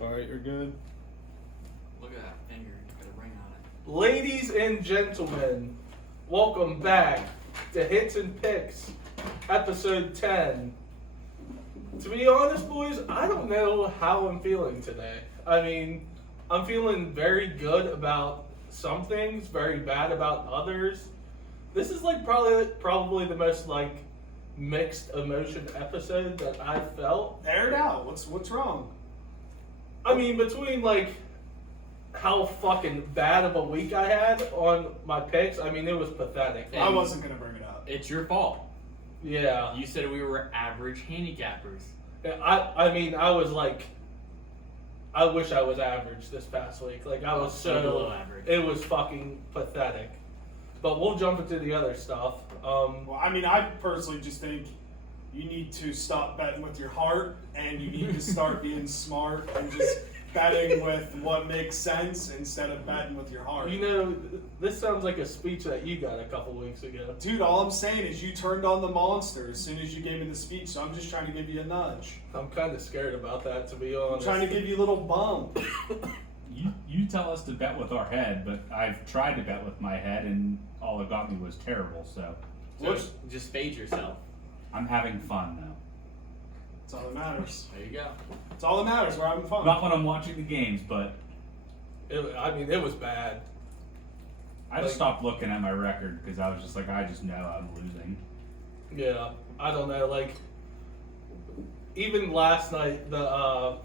Alright, you're good. Look at that finger. It's got a ring on it. Ladies and gentlemen, welcome back to Hits and Picks, episode 10. To be honest, boys, I don't know how I'm feeling today. I mean, I'm feeling very good about some things, very bad about others. This is like probably the most like mixed emotion episode that I've felt. Air it out. What's wrong? I mean, between like how fucking bad of a week I had on my picks, I mean, it was pathetic. I wasn't gonna bring it up. It's your fault. Yeah. You said we were average handicappers. I mean, I was like, I wish I was average this past week. Like, I was below average. It was fucking pathetic. But we'll jump into the other stuff. Well, I mean, I personally just think you need to stop betting with your heart, and you need to start being smart and just betting with what makes sense instead of betting with your heart. You know, this sounds like a speech that you got a couple weeks ago. Dude, all I'm saying is you turned on the monster as soon as you gave me the speech, so I'm just trying to give you a nudge. I'm kind of scared about that, to be honest. I'm trying to give you a little bump. You tell us to bet with our head, but I've tried to bet with my head, and all it got me was terrible. So Just fade yourself. I'm having fun now. That's all that matters. There you go. That's all that matters. We're having fun. Not when I'm watching the games, but I mean, it was bad. I just stopped looking at my record because I was just like, I just know I'm losing. Yeah, I don't know. Like, even last night, the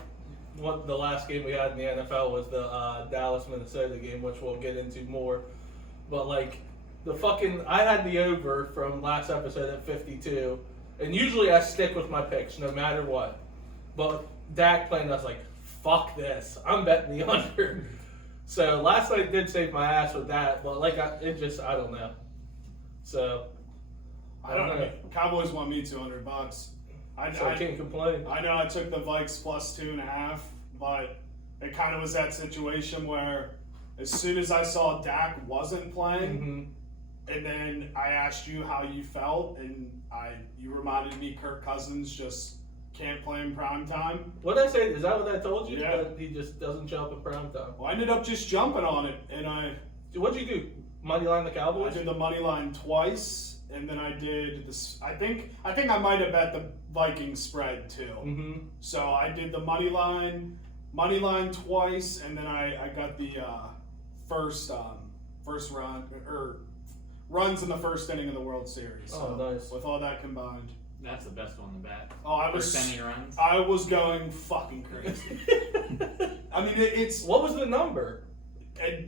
last game we had in the NFL was the Dallas-Minnesota game, which we'll get into more. But like, I had the over from last episode at 52, and usually I stick with my picks no matter what. But Dak playing, I was like, fuck this, I'm betting the under. So last night did save my ass with that, but like, I don't know. So I don't know. Cowboys won me $200. So I can't complain. I know I took the Vikes plus 2.5, but it kind of was that situation where as soon as I saw Dak wasn't playing, and then I asked you how you felt, and you reminded me Kirk Cousins just can't play in prime time. What did I say? Is that what I told you? Yeah. That he just doesn't show up in prime time. Well, I ended up just jumping on it, and What'd you do? Money line the I Cowboys? did the money line twice, and then I did this. I think I might have bet the Vikings spread too. So I did the money line twice, and then I got the first run or runs in the first inning of the World Series. So nice. With all that combined, That's the best one to bet. First inning runs. I was going fucking crazy. I mean, it's What was the number?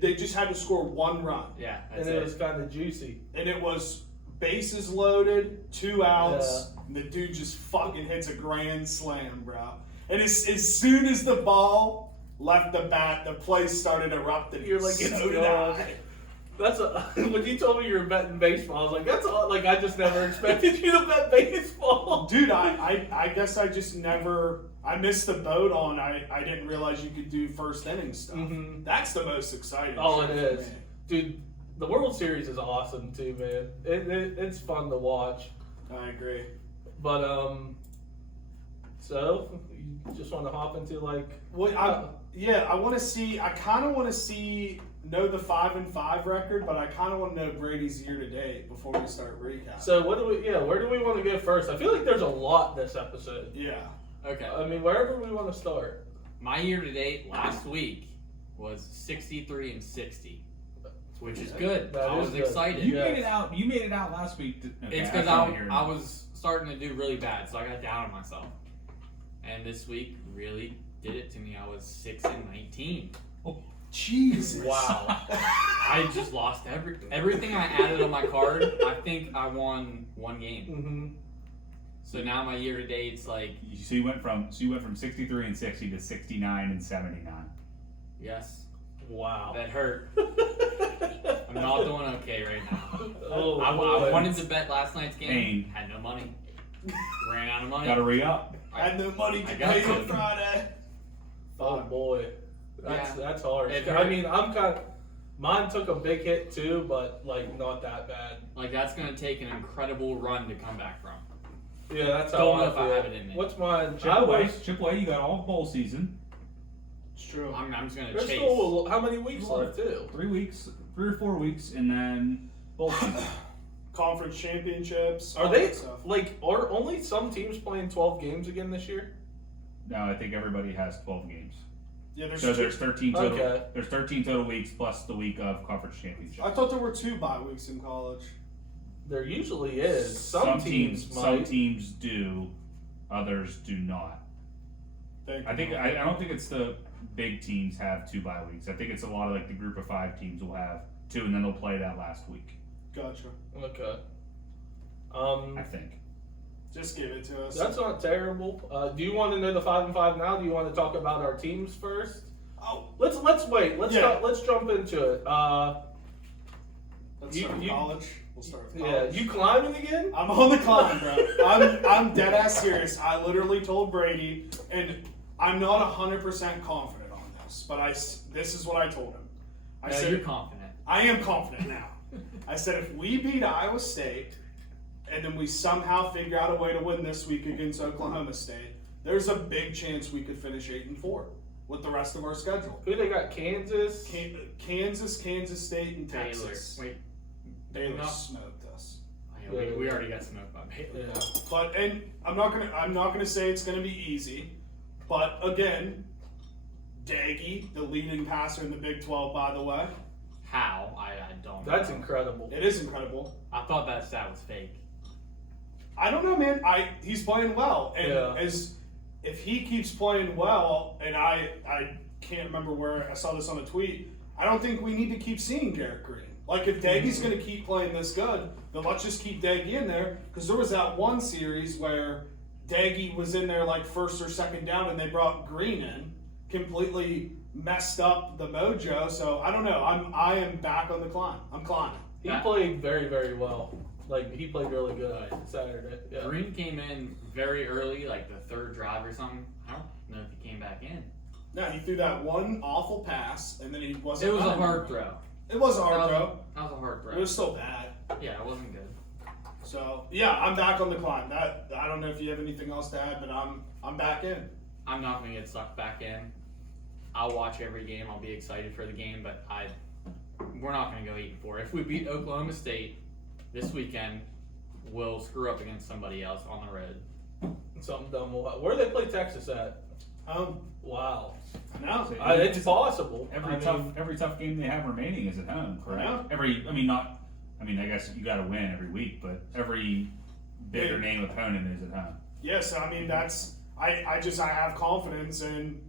they just had to score one run. Yeah, that's And it was kind of juicy. And it was bases loaded, 2 outs, and the dude just fucking hits a grand slam, bro. And as soon as the ball left the bat, the place started erupting. You're like, it's so did gone. I. When you told me you were betting baseball, I was like, that's all. Like, I just never expected you to bet baseball. Dude, I guess I just never. I missed the boat on. I didn't realize you could do first inning stuff. That's the most exciting. Oh, shit it for is. me. Dude, the World Series is awesome too, man. It's fun to watch. I agree. But so you just want to hop into like? Well, I want to see. I kind of want to know the 5-5 record, but I kind of want to know Brady's year to date before we start recapping. So where do we want to go first? I feel like there's a lot this episode. Yeah. Okay. I mean, wherever we want to start. My year to date last week was 63-60, which is good. That I is was good. excited. You made it out last week. It's because I was starting to do really bad, so I got down on myself. And this week really did it to me. I was 6-19. Jesus. Wow. I just lost everything I added on my card. I think I won one game. So now my year to date's like, So you went from 63-60 to 69-79. yes, Wow. that hurt. I'm not doing okay right now. Oh, I wanted to bet last night's game. Pain. Had no money. Ran out of money. Gotta re-up. I had no money to I got pay to. on Friday. Oh boy, that's hard. It I hurt. mean, mine took a big hit too, but like not that bad. Like that's gonna take an incredible run to come back from. Yeah, that's how Don't know I if I feel. have it in me. What's mine? Chip away. You got all bowl season. It's true. I'm just gonna There's chase. still how many weeks left too? 3 or 4 weeks, and then bowl season. Conference championships. Are all they that stuff. are only some teams playing 12 games again this year? No, I think everybody has 12 games. Yeah, So there's 13 total. Okay. There's 13 total weeks plus the week of conference championship. I thought there were 2 bye weeks in college. There usually is. Some teams might. Some teams do, others do not. I don't think it's the big teams have 2 bye weeks. I think it's a lot of like the group of 5 teams will have 2, and then they'll play that last week. Gotcha. Okay. I think. Just give it to us. That's not terrible. Do you want to know the 5 and 5 now? Do you want to talk about our teams first? Oh, Let's wait. Let's jump into it. let's start with college. We'll start with Yeah, college. you climbing again? I'm on the climb, bro. I'm dead ass serious. I literally told Brady, and I'm not 100% confident on this, but this is what I told him. I said you're confident. I am confident now. I said if we beat Iowa State, and then we somehow figure out a way to win this week against Oklahoma State, there's a big chance we could finish 8-4 with the rest of our schedule. Who they got? Kansas. Kansas State, and Texas. Wait, Baylor no. smoked us. we already got smoked by Baylor. Yeah. But and I'm not gonna say it's gonna be easy, but again, Daggy, the leading passer in the Big 12, by the way. How? I don't know. That's incredible. It is incredible. I thought that stat was fake. I don't know, man. He's playing well, and Yeah. if he keeps playing well, and I can't remember where I saw this on a tweet. I don't think we need to keep seeing Garrett Green. Like if Daggy's going to keep playing this good, then let's just keep Daggy in there, because there was that one series where Daggy was in there like first or second down, and they brought Green in, completely messed up the mojo. So I don't know. I am back on the climb. I'm climbing. He played very, very well. Like he played really good Saturday. Yeah. Green came in very early, like the 3rd drive or something. I don't know if he came back in. No, he threw that one awful pass, and then he wasn't. It was a running hard anymore. throw. It was a hard throw. That was a hard throw. It was still bad. Yeah, it wasn't good. So yeah, I'm back on the climb. I don't know if you have anything else to add, but I'm back in. I'm not gonna get sucked back in. I'll watch every game. I'll be excited for the game, but we're not gonna go 8-4. If we beat Oklahoma State this weekend, we'll screw up against somebody else on the road. Something dumb. Where do they play Texas at? Wow. I know. So It's possible. Every tough game they have remaining is at home, correct? Yeah. I guess you got to win every week, but every bigger name opponent is at home. Yes, I mean that's I have confidence, and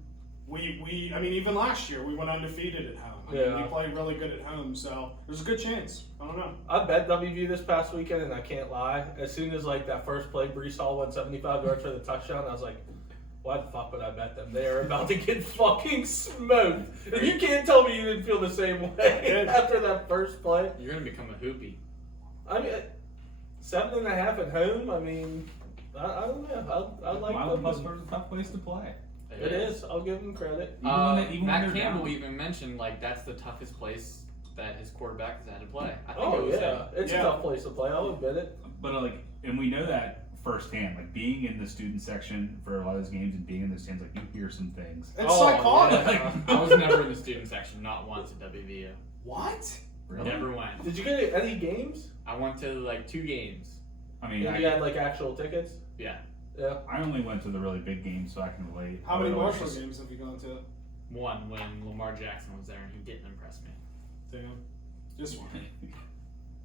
we even last year we went undefeated at home. We play really good at home, so there's a good chance. I don't know. I bet WVU this past weekend, and I can't lie. As soon as like that first play, Brees Hall went 75 yards for the touchdown. I was like, why the fuck would I bet them? They are about to get fucking smoked. And you can't tell me you didn't feel the same way after that first play. You're gonna become a hoopy. I mean, 7.5 at home. I mean, I don't know. I like Milan them. is a tough place to play. It is. I'll give them credit. Even when Matt they're Campbell down. even mentioned like that's the toughest place that his quarterback has had to play. I think Oh it was yeah, it's Yeah. a tough place to play. I'll admit it. But and we know that firsthand. Like being in the student section for a lot of those games and being in the stands, like you hear some things. It's psychotic. yeah. I was never in the student section, not once at WVU. What? Really? Never went. Did you get any games? I went to like 2 games. I mean, You had like actual tickets? Yeah. Yeah. I only went to the really big games, so I can relate. How many Otherwise, Marshall games have you gone to? One when Lamar Jackson was there and he didn't impress me. Damn. Just one.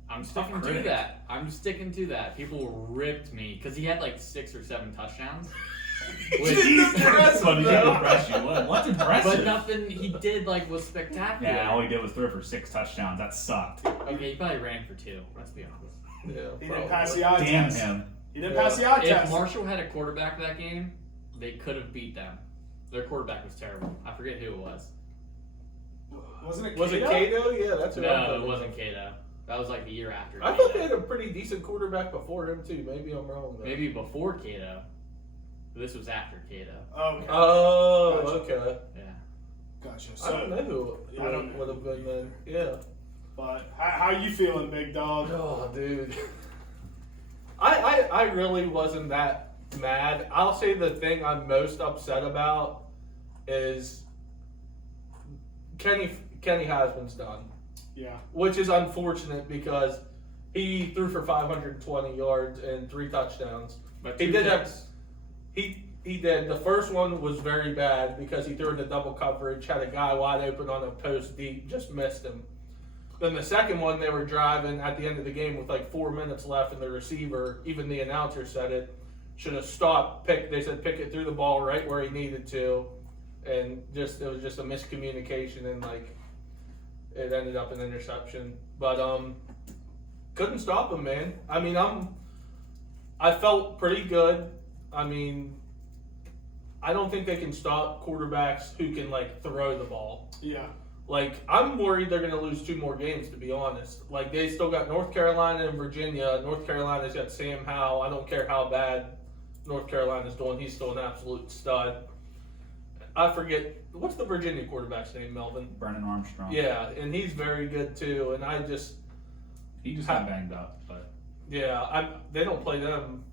I'm sticking to that. I'm sticking to that. People ripped me because he had like 6 or 7 touchdowns. He didn't impress But he him, didn't though. impress you. What's impressive? But nothing he did like was spectacular. Yeah, all he did was throw for 6 touchdowns. That sucked. Okay, he probably ran for 2. Let's be honest. Yeah. He probably. didn't pass the eye Damn test. him. He didn't pass the eye If test. Marshall had a quarterback that game, they could have beat them. Their quarterback was terrible. I forget who it was. Wasn't it? Was it Cato? Yeah, that's what I'm No, thinking. it wasn't Cato. That was like the year after. I Cato. thought they had a pretty decent quarterback before him too. Maybe I'm wrong. Though. Maybe before Cato. This was after Cato. Okay. Oh, Gotcha. okay. Yeah. Gotcha. I don't know who I don't know. would have been then. Yeah. But how you feeling, big dog? Oh, dude. I really wasn't that mad. I'll say the thing I'm most upset about is Kenny Hasman's done. Yeah. Which is unfortunate because he threw for 520 yards and 3 touchdowns. But He two did have picks. he did. The first one was very bad because he threw into double coverage, had a guy wide open on a post deep, just missed him. Then the second one, they were driving at the end of the game with like 4 minutes left, and the receiver, even the announcer said it, should have stopped. They said pick it through the ball right where he needed to, and it was just a miscommunication, and like it ended up an interception. But couldn't stop him, man. I mean, I felt pretty good. I mean, I don't think they can stop quarterbacks who can like throw the ball. Yeah. Like, I'm worried they're going to lose 2 more games, to be honest. Like, they still got North Carolina and Virginia. North Carolina's got Sam Howell. I don't care how bad North Carolina's doing. He's still an absolute stud. I forget, what's the Virginia quarterback's name, Melvin? Brennan Armstrong. Yeah, and he's very good, too. And He just got banged up, but... Yeah, they don't play them,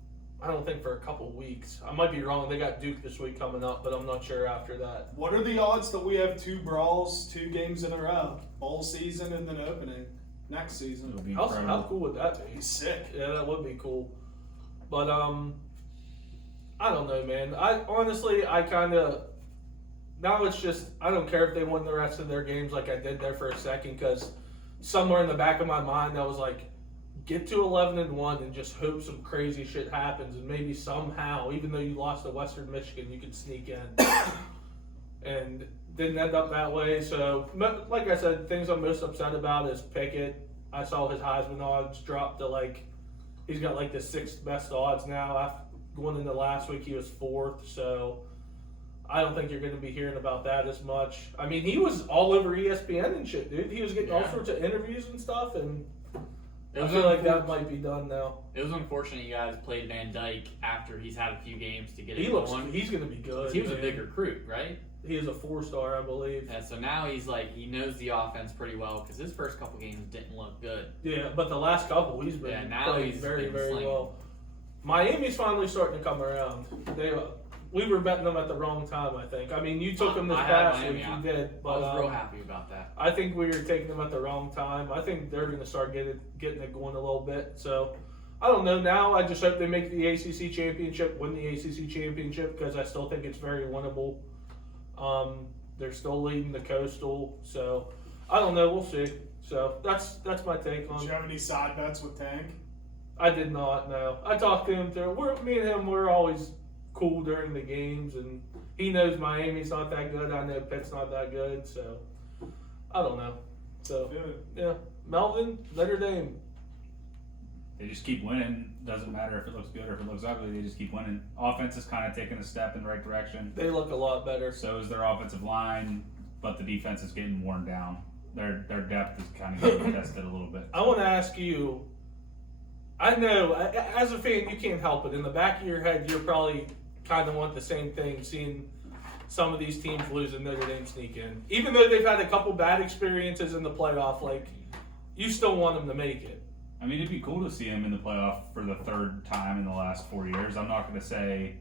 I don't think, for a couple weeks. I might be wrong. They got Duke this week coming up, but I'm not sure after that. What are the odds that we have 2 brawls, 2 games in a row? Bowl season and then opening next season. It'll be How incredible. cool would that be? He's sick. Yeah, that would be cool. But I don't know, man. I kind of now it's just I don't care if they won the rest of their games like I did there for a second, because somewhere in the back of my mind I was like, get to 11-1 and just hope some crazy shit happens, and maybe somehow, even though you lost to Western Michigan, you can sneak in. And didn't end up that way. So, like I said, things I'm most upset about is Pickett. I saw his Heisman odds drop to like, he's got like the 6th best odds now. After going into last week, he was 4th. So, I don't think you're going to be hearing about that as much. I mean, he was all over ESPN and shit, dude. He was getting all sorts of interviews and stuff, and I feel like that might be done now. It was unfortunate you guys played Van Dyke after he's had a few games to get it He's going to be good. He was a man. big recruit, right? He is a 4-star, I believe. Yeah, so now he's like, he knows the offense pretty well because his first couple games didn't look good. Yeah, but the last couple, he's been playing very, very slinging. well. Miami's finally starting to come around. We were betting them at the wrong time, I think. I mean, you took them this I had past Miami week, out. you did. But, I was real happy about that. I think we were taking them at the wrong time. I think they're going to start getting it going a little bit. So, I don't know. Now, I just hope they make the ACC championship, win the ACC championship, because I still think it's very winnable. They're still leading the Coastal, so I don't know. We'll see. So that's my take on. Did you have any side bets with Tank? I did not. No, I talked to him. Me and him, we're always cool during the games, and he knows Miami's not that good. I know Pitt's not that good. So I don't know. So yeah, Melvin, Notre Dame. They just keep winning. Doesn't matter if it looks good or if it looks ugly. They just keep winning. Offense is kind of taking a step in the right direction. They look a lot better. So is their offensive line, but the defense is getting worn down. Their depth is kind of getting tested a little bit. I want to ask you. I know, as a fan, you can't help it. In the back of your head, you're probably kind of want the same thing, seeing some of these teams lose and Notre Dame sneak in. Even though they've had a couple bad experiences in the playoff, like, you still want them to make it. I mean, it'd be cool to see him in the playoff for the 3rd time in the last 4 years. I'm not going to say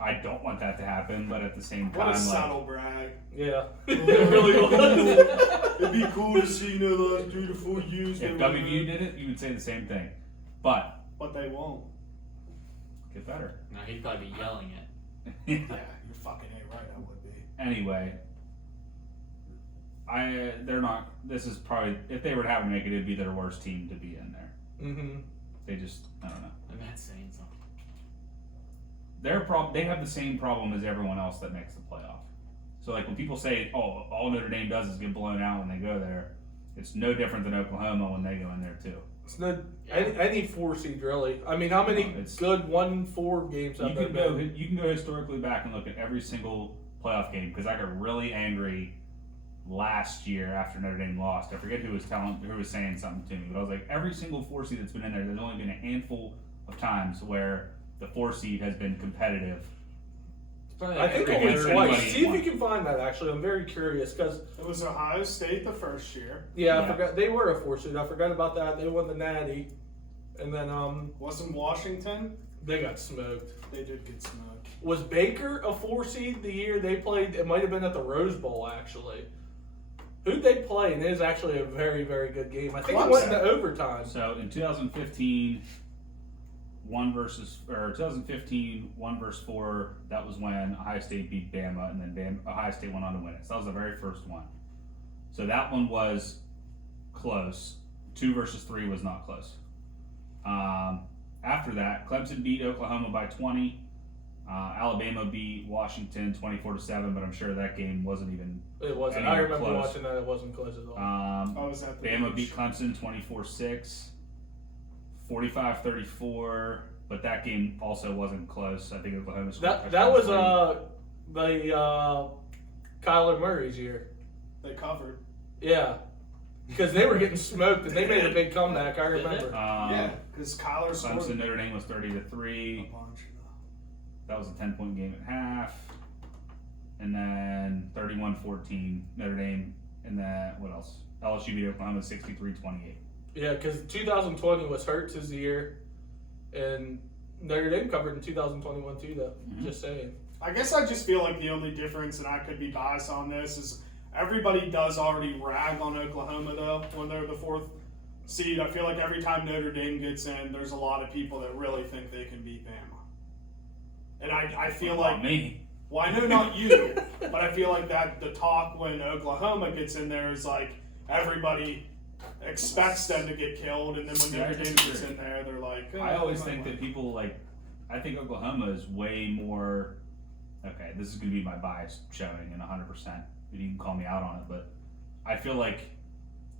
I don't want that to happen, but at the same time, What a subtle brag. Yeah, it really was. It'd be cool to see, the last 3 to 4 years. if WVU did it, you would say the same thing. But they won't. get better. No, he'd probably be yelling it. Yeah, you're fucking A right, I would be. Anyway, they're not. This is probably, if they were to have to make it, it'd be their worst team to be in there. Mm-hmm. They just, I don't know. And that's saying something. They have the same problem as everyone else that makes the playoff. So like when people say, "Oh, all Notre Dame does is get blown out when they go there," it's no different than Oklahoma when they go in there too. It's not any 4 seed really. I mean, how many good 1-4 games have there been? You can go historically back and look at every single playoff game, because I got really angry last year after Notre Dame lost. I forget who was saying something to me, but I was like, every single 4 seed that's been in there, there's only been a handful of times where the 4 seed has been competitive. I think only twice. See if you can find that. Actually, I'm very curious because it was Ohio State the first year. Yeah, I forgot they were a 4 seed. I forgot about that. They won the Natty, and then wasn't Washington? They got smoked. They did get smoked. Was Baker a 4 seed the year they played? It might have been at the Rose Bowl actually. Who'd they play? And it was actually a very, very good game. I think it Clemson. went into overtime. So in 2015, 2015, 1 versus 4, that was when Ohio State beat Bama, and then Ohio State went on to win it. So that was the very first one. So that one was close. 2 versus 3 was not close. After that, Clemson beat Oklahoma by 20. Alabama beat Washington 24-7, but I'm sure that game wasn't even. It wasn't. I remember watching that. It wasn't close at all. Was that Bama beat Clemson 24-6, 45-34, but that game also wasn't close. I think Oklahoma scored. That was Kyler Murray's year. They covered. Yeah, because they were getting smoked and they made a big comeback. I remember. Yeah, because Kyler scored. Clemson Notre Dame was 30-3. That was a 10-point game at half. And then 31-14 Notre Dame. And then what else? LSU beat Oklahoma 63-28. Yeah, because 2020 was Hurts' year, and Notre Dame covered in 2021 too, though. Mm-hmm. Just saying. I guess I just feel like the only difference, and I could be biased on this, is everybody does already rag on Oklahoma, though, when they're the 4th seed. I feel like every time Notre Dame gets in, there's a lot of people that really think they can beat Bama. And I feel What about like... me? Well, I know not you, but I feel like that the talk when Oklahoma gets in there is like everybody expects them to get killed, and then when Notre Dame gets in there, they're like... Oh, I always think that people I think Oklahoma is way more. Okay, this is going to be my bias showing, and 100%. You can call me out on it, but I feel like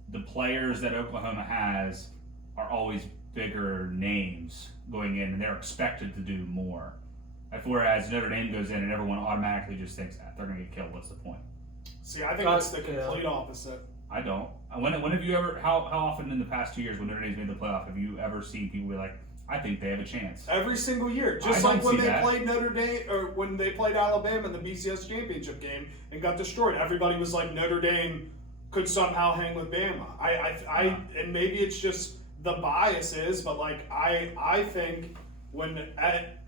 the players that Oklahoma has are always bigger names going in, and they're expected to do more. Whereas Notre Dame goes in and everyone automatically just thinks, they're going to get killed. What's the point? See, I think it's the complete opposite. I don't. When have you ever? How often in the past 2 years when Notre Dame's made the playoff have you ever seen people be like, I think they have a chance? Every single year, just like when they played Notre Dame or when they played Alabama in the BCS championship game and got destroyed. Everybody was like Notre Dame could somehow hang with Bama. And maybe it's just the bias is, but like I think.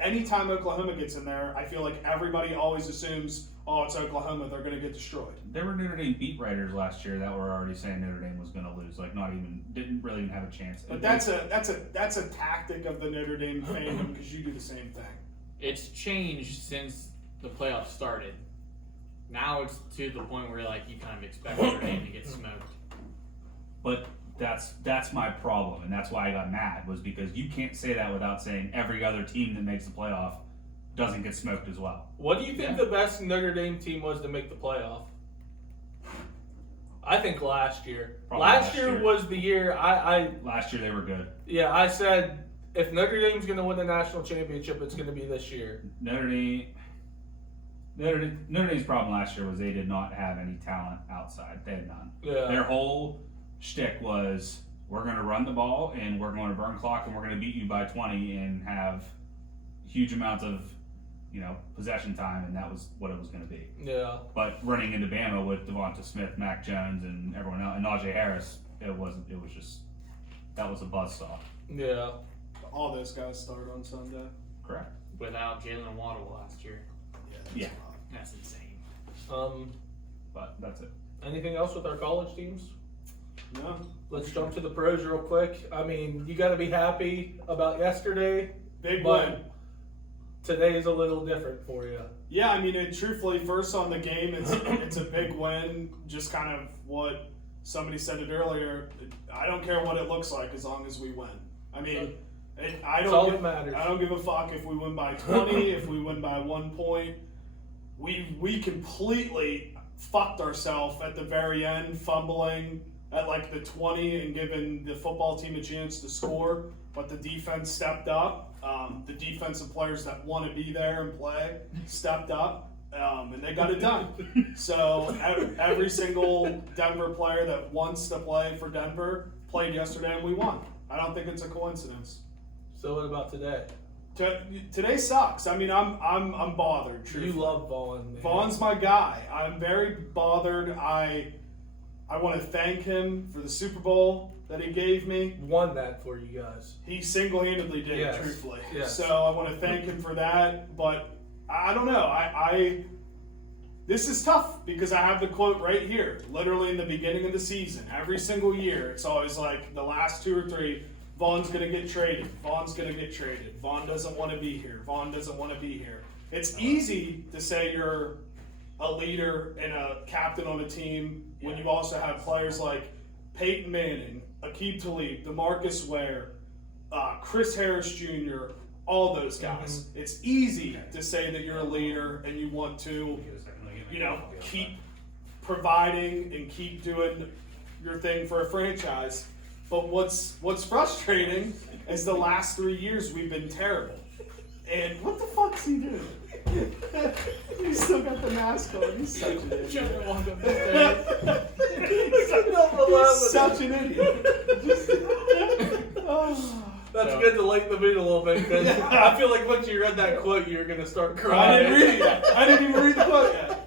Anytime Oklahoma gets in there, I feel like everybody always assumes, it's Oklahoma, they're going to get destroyed. There were Notre Dame beat writers last year that were already saying Notre Dame was going to lose, didn't really even have a chance. But that's a tactic of the Notre Dame fandom because you do the same thing. It's changed since the playoffs started. Now it's to the point where you kind of expect Notre Dame to get smoked. But that's my problem, and that's why I got mad, was because you can't say that without saying every other team that makes the playoff doesn't get smoked as well. What do you think the best Notre Dame team was to make the playoff? I think last year. Last year was the year Last year they were good. Yeah, I said if Notre Dame's going to win the national championship, it's going to be this year. Notre Dame's problem last year was they did not have any talent outside. They had none. Yeah. Their whole shtick was, we're going to run the ball and we're going to burn clock and we're going to beat you by 20 and have huge amounts of possession time, and that was what it was going to be. Yeah. But running into Bama with Devonta Smith, Mac Jones, and everyone else, and Najee Harris, that was a buzzsaw. Yeah. All those guys start on Sunday. Correct. Without Jalen Waddle last year. Yeah. That's insane. But that's it. Anything else with our college teams? No. Let's jump to the pros real quick. I mean, you got to be happy about yesterday. Big win. Today's a little different for you. Yeah, I mean, truthfully, first on the game, it's a big win. Just kind of what somebody said it earlier. I don't care what it looks like as long as we win. I mean, I don't give a fuck if we win by 20, if we win by 1 point. We completely fucked ourselves at the very end, fumbling at the 20 and giving the football team a chance to score. But the defense stepped up. The defensive players that want to be there and play stepped up, and they got it done. So every single Denver player that wants to play for Denver played yesterday, and we won. I don't think it's a coincidence. So what about today? Today sucks. I mean, I'm bothered. Truthfully. You love Vaughn, man. Vaughn's my guy. I'm very bothered. I want to thank him for the Super Bowl that he gave me. Won that for you guys. He single-handedly did, Yes. truthfully. Yes. So I want to thank him for that. But I don't know. this is tough because I have the quote right here. Literally in the beginning of the season, every single year, it's always like the last 2 or 3. Vaughn's gonna get traded. Vaughn's gonna get traded. Vaughn doesn't want to be here. Vaughn doesn't want to be here. It's easy to say you're a leader and a captain on a team when you also have players like Peyton Manning, Aqib Talib, DeMarcus Ware, Chris Harris Jr., all those guys. It's easy to say that you're a leader and you want to, keep providing and keep doing your thing for a franchise. But what's frustrating is the last 3 years we've been terrible. And what the fuck's he doing? He's still got the mask on. He's such an idiot. He's such an idiot. That's good to lighten the mood a little bit because I feel like once you read that quote, you're gonna start crying. I didn't read it yet. I didn't even read the quote yet.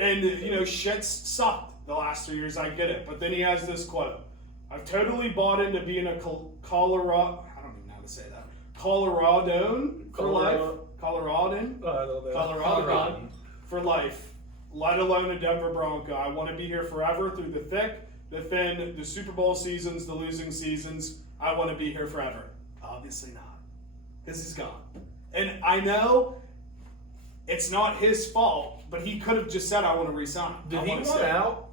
And shit's sucked the last 3 years. I get it, but then he has this quote: "I've totally bought into being a Colorado. I don't even know how to say that. Coloradoan for life. Coloradan. I don't know. Coloradan for life. Let alone a Denver Bronco. I want to be here forever through the thick, the thin, the Super Bowl seasons, the losing seasons. I want to be here forever." Obviously not, because he's gone. And I know it's not his fault, but he could have just said, "I want to resign." Did he want out?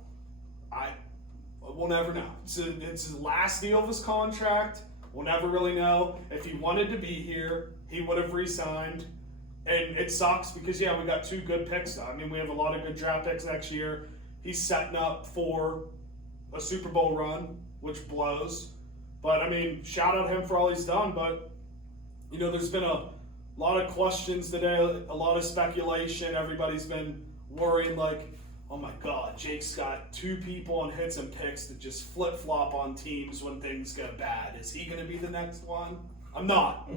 We'll never know. It's his last deal of his contract. We'll never really know. If he wanted to be here, he would have re-signed. And it sucks because, we got 2 good picks. I mean, we have a lot of good draft picks next year. He's setting up for a Super Bowl run, which blows. But, I mean, shout out him for all he's done. But, there's been a lot of questions today, a lot of speculation. Everybody's been worrying, like, oh my God, Jake's got 2 people on hits and picks that just flip-flop on teams when things go bad. Is he going to be the next one? I'm not.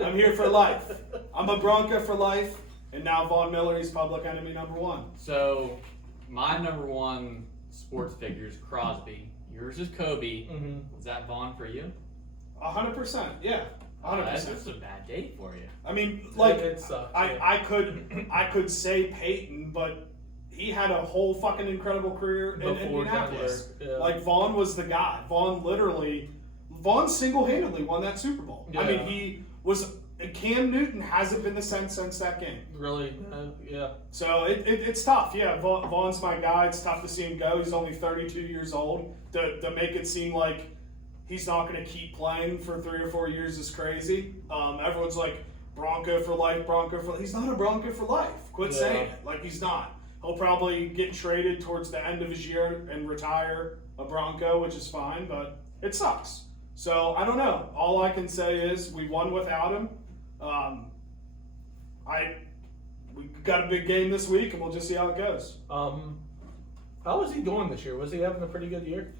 I'm here for life. I'm a Bronco for life, and now Von Miller, he's public enemy number 1. So, my number 1 sports figure is Crosby. Yours is Kobe. Is that Vaughn for you? 100%, yeah. 100%. That's just a bad date for you. I mean, like, It sucks, I could say Peyton, but he had a whole fucking incredible career in Indianapolis. Yeah. Like, Vaughn was the guy. Vaughn single-handedly won that Super Bowl. Yeah. I mean, Cam Newton hasn't been the same since that game. Really? Yeah. So it's tough. Yeah, Vaughn's my guy. It's tough to see him go. He's only 32 years old. To make it seem like he's not going to keep playing for 3 or 4 years is crazy. Everyone's like, Bronco for life, Bronco for life. He's not a Bronco for life. Quit saying it. Like, he's not. He'll probably get traded towards the end of his year and retire a Bronco, which is fine, but it sucks. So, I don't know. All I can say is we won without him. We got a big game this week, and we'll just see how it goes. How was he doing this year? Was he having a pretty good year?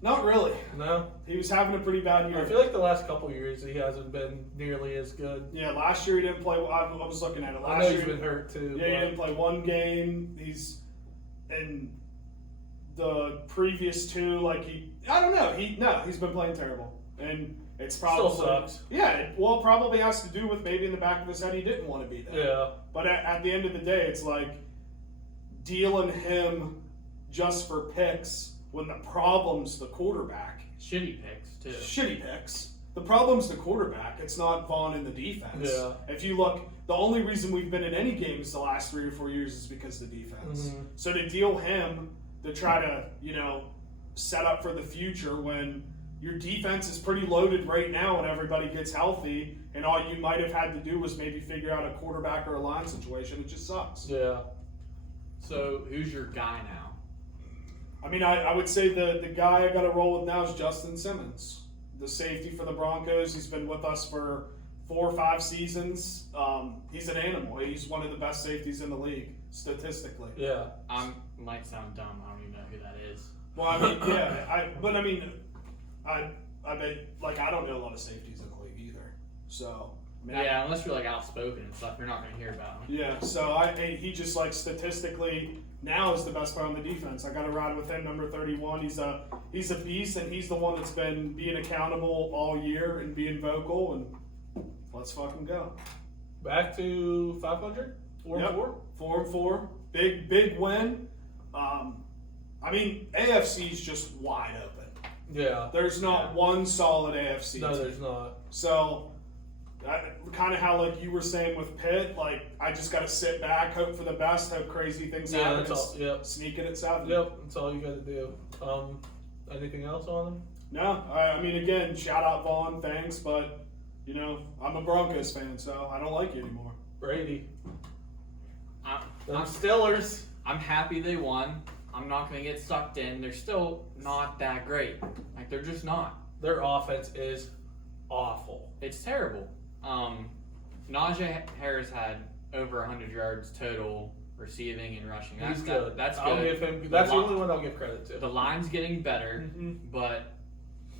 Not really. No? He was having a pretty bad year. I feel like the last couple years he hasn't been nearly as good. Yeah, last year he didn't play. I was looking at it. I know he's been hurt too. Yeah, he didn't play 1 game. He's in the previous 2. I don't know. He's been playing terrible, and it's probably still sucks. Yeah, it probably has to do with maybe in the back of his head he didn't want to be there. Yeah. But at the end of the day, it's like dealing him just for picks when the problem's the quarterback. Shitty picks, too. Shitty picks. The problem's the quarterback. It's not Vaughn in the defense. Yeah. If you look, the only reason we've been in any games the last 3 or 4 years is because of the defense. So to deal him, to try to, set up for the future when your defense is pretty loaded right now and everybody gets healthy, and all you might have had to do was maybe figure out a quarterback or a line situation, it just sucks. Yeah. So, who's your guy now? I mean, I would say the guy I got to roll with now is Justin Simmons, the safety for the Broncos. He's been with us for 4 or 5 seasons. He's an animal. He's one of the best safeties in the league, statistically. Yeah. Might sound dumb. I don't even know who that is. Well, I mean, yeah. I bet, I don't know a lot of safeties in the league either. So, Yeah, unless you're outspoken and stuff, you're not going to hear about him. Yeah, so he just statistically now is the best player on the defense. I got to ride with him, number 31. He's a beast, and he's the one that's been being accountable all year and being vocal. And let's fucking go. Back to 500. 4-4. 4-4. Big win. I mean, AFC is just wide open. Yeah. There's not one solid AFC No, team. there's not. So, kind of how like you were saying with Pitt, like I just got to sit back, hope for the best, hope crazy things Yeah, happen, that's all. Yep. sneak it at 7. Yep. That's all you got to do. Anything else on them? No, I mean again, shout out Vaughn, thanks, but you know I'm a Broncos fan, so I don't like you anymore. Brady. I'm Stillers. I'm happy they won. I'm not going to get sucked in. They're still not that great. Like, they're just not. Their offense is awful. It's terrible. Najee Harris had over 100 yards total receiving and rushing. He's good. That's I'll good. give him. That's the only one I'll give credit to. The line's getting better, Mm-hmm. but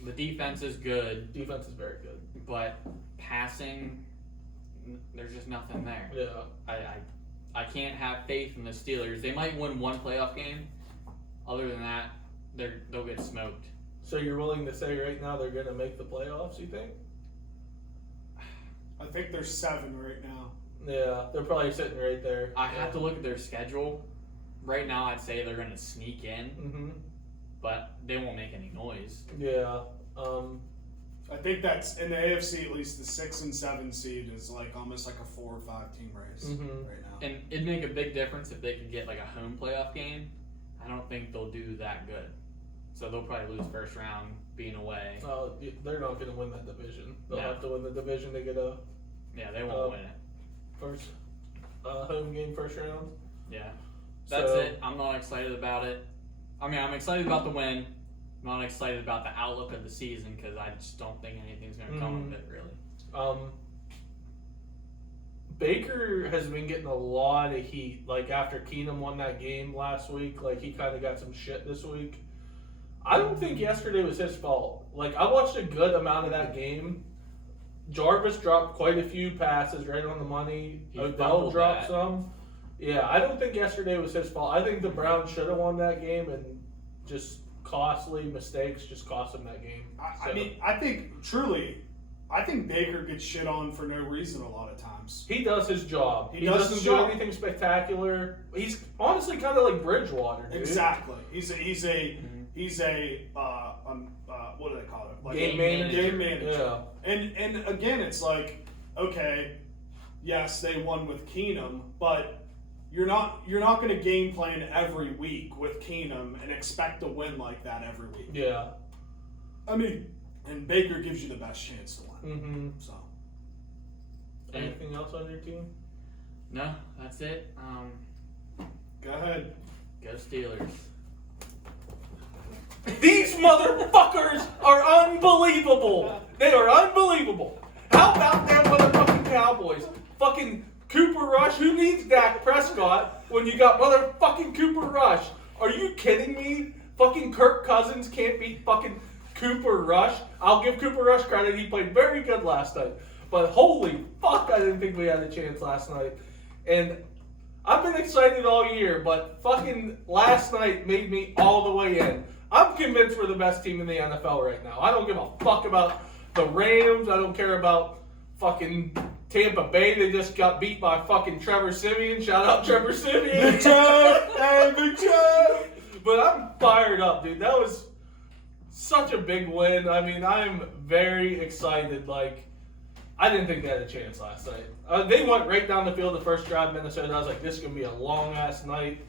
the defense is good. Defense is very good. But passing, there's just nothing there. Yeah. I can't have faith in the Steelers. They might win one playoff game. Other than that, they'll get smoked. So you're willing to say right now they're going to make the playoffs, you think? I think there's 7 right now. Yeah, they're probably sitting right there. I have to look at their schedule. Right now, I'd say they're going to sneak in, Mm-hmm. but they won't make any noise. Yeah. I think that's in the AFC at least the 6 and 7 seed is like almost like a 4 or 5 team race Mhm. right now. And it'd make a big difference if they could get like a home playoff game. I don't think they'll do that good. So they'll probably lose first round being away. They're not going to win that division. They'll No. have to win the division to get a Yeah, they won't win it. first home game first round. Yeah. That's So- it. I'm not excited about it. I mean, I'm excited about the win. I'm not excited about the outlook of the season because I just don't think anything's going to come of it, really. Baker has been getting a lot of heat. Like after Keenum won that game last week, like he kind of got some shit this week. I don't think yesterday was his fault. Like I watched a good amount of that game. Jarvis dropped quite a few passes right on the money. He Odell fumbled dropped that. some. Yeah, I don't think yesterday was his fault. I think the Browns should have won that game, and just costly mistakes just cost them that game. I mean, I think Baker gets shit on for no reason a lot of times. He does his job. He He does doesn't his do job. anything spectacular. He's honestly kind of like Bridgewater, dude. Exactly. He's a what do they call it? Like Game a manager. Game manager. Yeah. And again, it's like, okay, yes, they won with Keenum, but you're not going to game plan every week with Keenum and expect to win like that every week. Yeah. I mean, and Baker gives you the best chance to win. Mm-hmm. So Anything else on your team? No, that's it. go ahead. Go Steelers. These motherfuckers are unbelievable. They are unbelievable. How about them motherfucking Cowboys? Fucking Cooper Rush. Who needs Dak Prescott when you got motherfucking Cooper Rush? Are you kidding me? Fucking Kirk Cousins can't beat fucking Cooper Rush. I'll give Cooper Rush credit. He played very good last night. But holy fuck, I didn't think we had a chance last night. And I've been excited all year, but fucking last night made me all the way in. I'm convinced we're the best team in the NFL right now. I don't give a fuck about the Rams. I don't care about fucking Tampa Bay. They just got beat by fucking Trevor Siemian. Shout out Trevor Siemian. Big Joe! Hey, Big Joe! But I'm fired up, dude. That was such a big win. I mean, I am very excited. Like, I didn't think they had a chance last night. They went right down the field the first drive, Minnesota. I was like, this is going to be a long-ass night.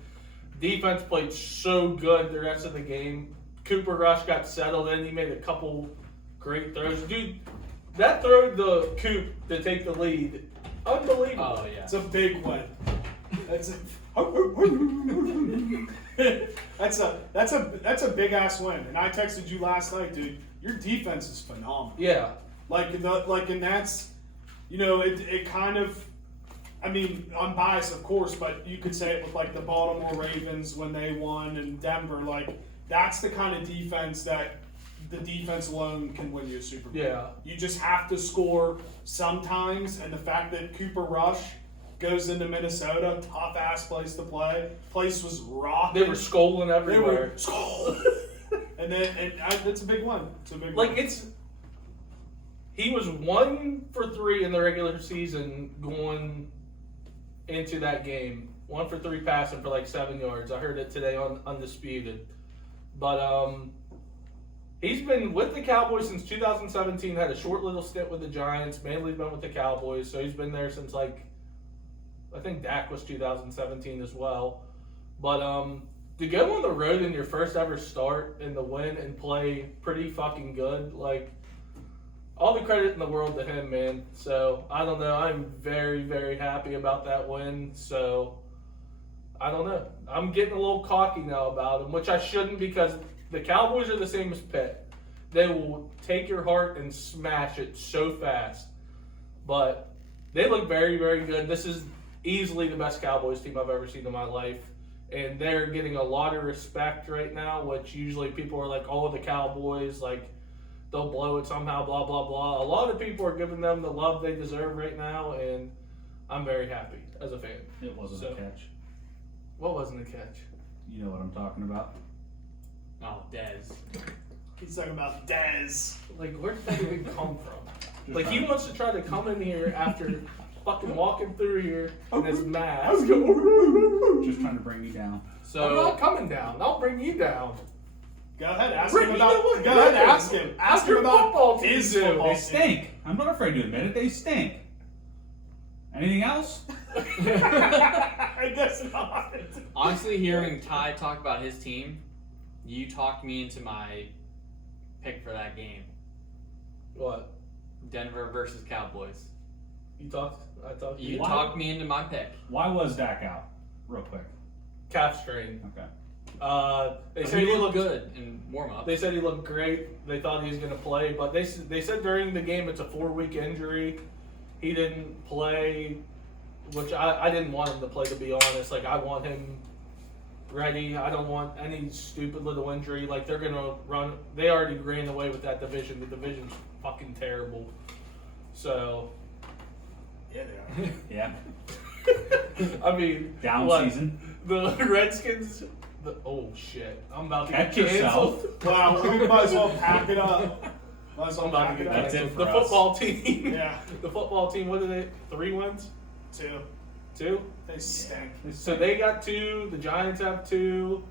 Defense played so good the rest of the game. Cooper Rush got settled in. He made a couple great throws. Dude, that throw to Coop to take the lead, unbelievable. Oh yeah. It's a big win. That's a big ass win. And I texted you last night, dude. Your defense is phenomenal. Yeah. And that's, it kind of, I mean, I'm biased, of course, but you could say it with like the Baltimore Ravens when they won and Denver. Like, that's the kind of defense that the defense alone can win you a Super Bowl. Yeah. You just have to score sometimes, and the fact that Cooper Rush goes into Minnesota, tough ass place to play. Place was rocking. They were scolding They everywhere. were skull. It's a big one. It's a big Like, one. he was 1 for 3 in the regular season going into that game. 1 for 3 passing for like 7 yards. I heard it today on Undisputed. But he's been with the Cowboys since 2017. Had a short little stint with the Giants. Mainly been with the Cowboys. So he's been there since like, I think Dak was 2017 as well. But to go on the road in your first ever start and to win and play pretty fucking good, like, all the credit in the world to him, man. So, I don't know. I'm very, very happy about that win. So, I don't know. I'm getting a little cocky now about him, which I shouldn't, because the Cowboys are the same as Pitt. They will take your heart and smash it so fast. But they look very, very good. This is easily the best Cowboys team I've ever seen in my life. And they're getting a lot of respect right now, which usually people are like, oh, the Cowboys, like, they'll blow it somehow, blah, blah, blah. A lot of people are giving them the love they deserve right now, and I'm very happy as a fan. It wasn't a catch. What wasn't the catch? You know what I'm talking about. Oh, Dez. He's talking about Dez. Like, where did that even come from? Like, he wants to try to come in here after fucking walking through here in his mask. Just trying to bring me down. I'm not coming down. I'll bring you down. Go ahead, ask Rick, him you know about. what? Go ahead, ask him. Ask him your about football team his do. football They team. stink. I'm not afraid to admit it. They stink. Anything else? I guess not. Honestly, hearing Ty talk about his team, you talked me into my pick for that game. What? Denver versus Cowboys. You talked? I talked? You Why? talked me into my pick. Why was Dak out? Real quick. Calf strain. Okay. They He said he looked looked good in warm-up. They said he looked great. They thought he was going to play, but they said during the game it's a 4-week injury. He didn't play, which I didn't want him to play, to be honest. Like, I want him ready. I don't want any stupid little injury. Like, they're going to run. They already ran away with that division. The division's fucking terrible. So. Yeah, they are. Yeah. I mean, Down what? season. The Redskins. Oh shit! I'm about to Catch get yourself. canceled. Wow, we might as well pack it up. Might as well I'm about pack to it get up. That's it canceled. for The us. football team. Yeah, The football team. What are they? 3 wins? 2. 2. They stink. So they got 2. The Giants have 2.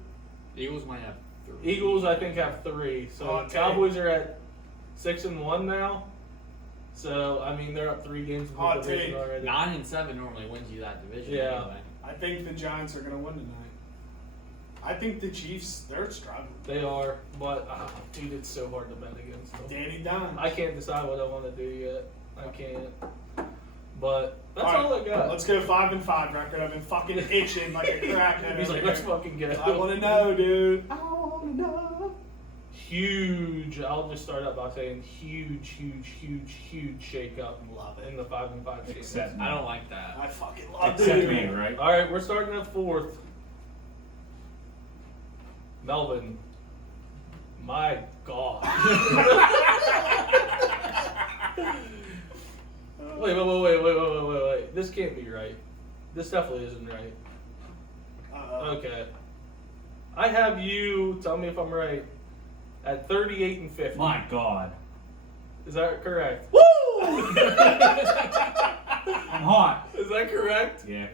Eagles might have 3. Eagles, I think, have 3. So Okay. the Cowboys are at 6-1 now. So I mean, they're up 3 games in the Hot division take. already. 9-7 normally wins you that division. Yeah. Anyway. I think the Giants are gonna win tonight. I think the Chiefs, they're struggling. They are, but dude, it's so hard to bet against them. Danny Dimes. I can't decide what I want to do yet. I can't. But that's All right, all I got. Let's go 5-5 record. I've been fucking itching like a crackhead. He's like, over let's here. fucking get it. I want to know, dude. I want to know. Huge. I'll just start out by saying huge shake up. Love it. In the 5-5 season. Except me. I don't like that. I fucking love Except it. me, right? All right, we're starting at 4th. Melvin. My God. Wait. This can't be right. This definitely isn't right. Okay. I have you, tell me if I'm right, at 38 and 50. My God. Is that correct? Woo! I'm hot. Is that correct? Yeah.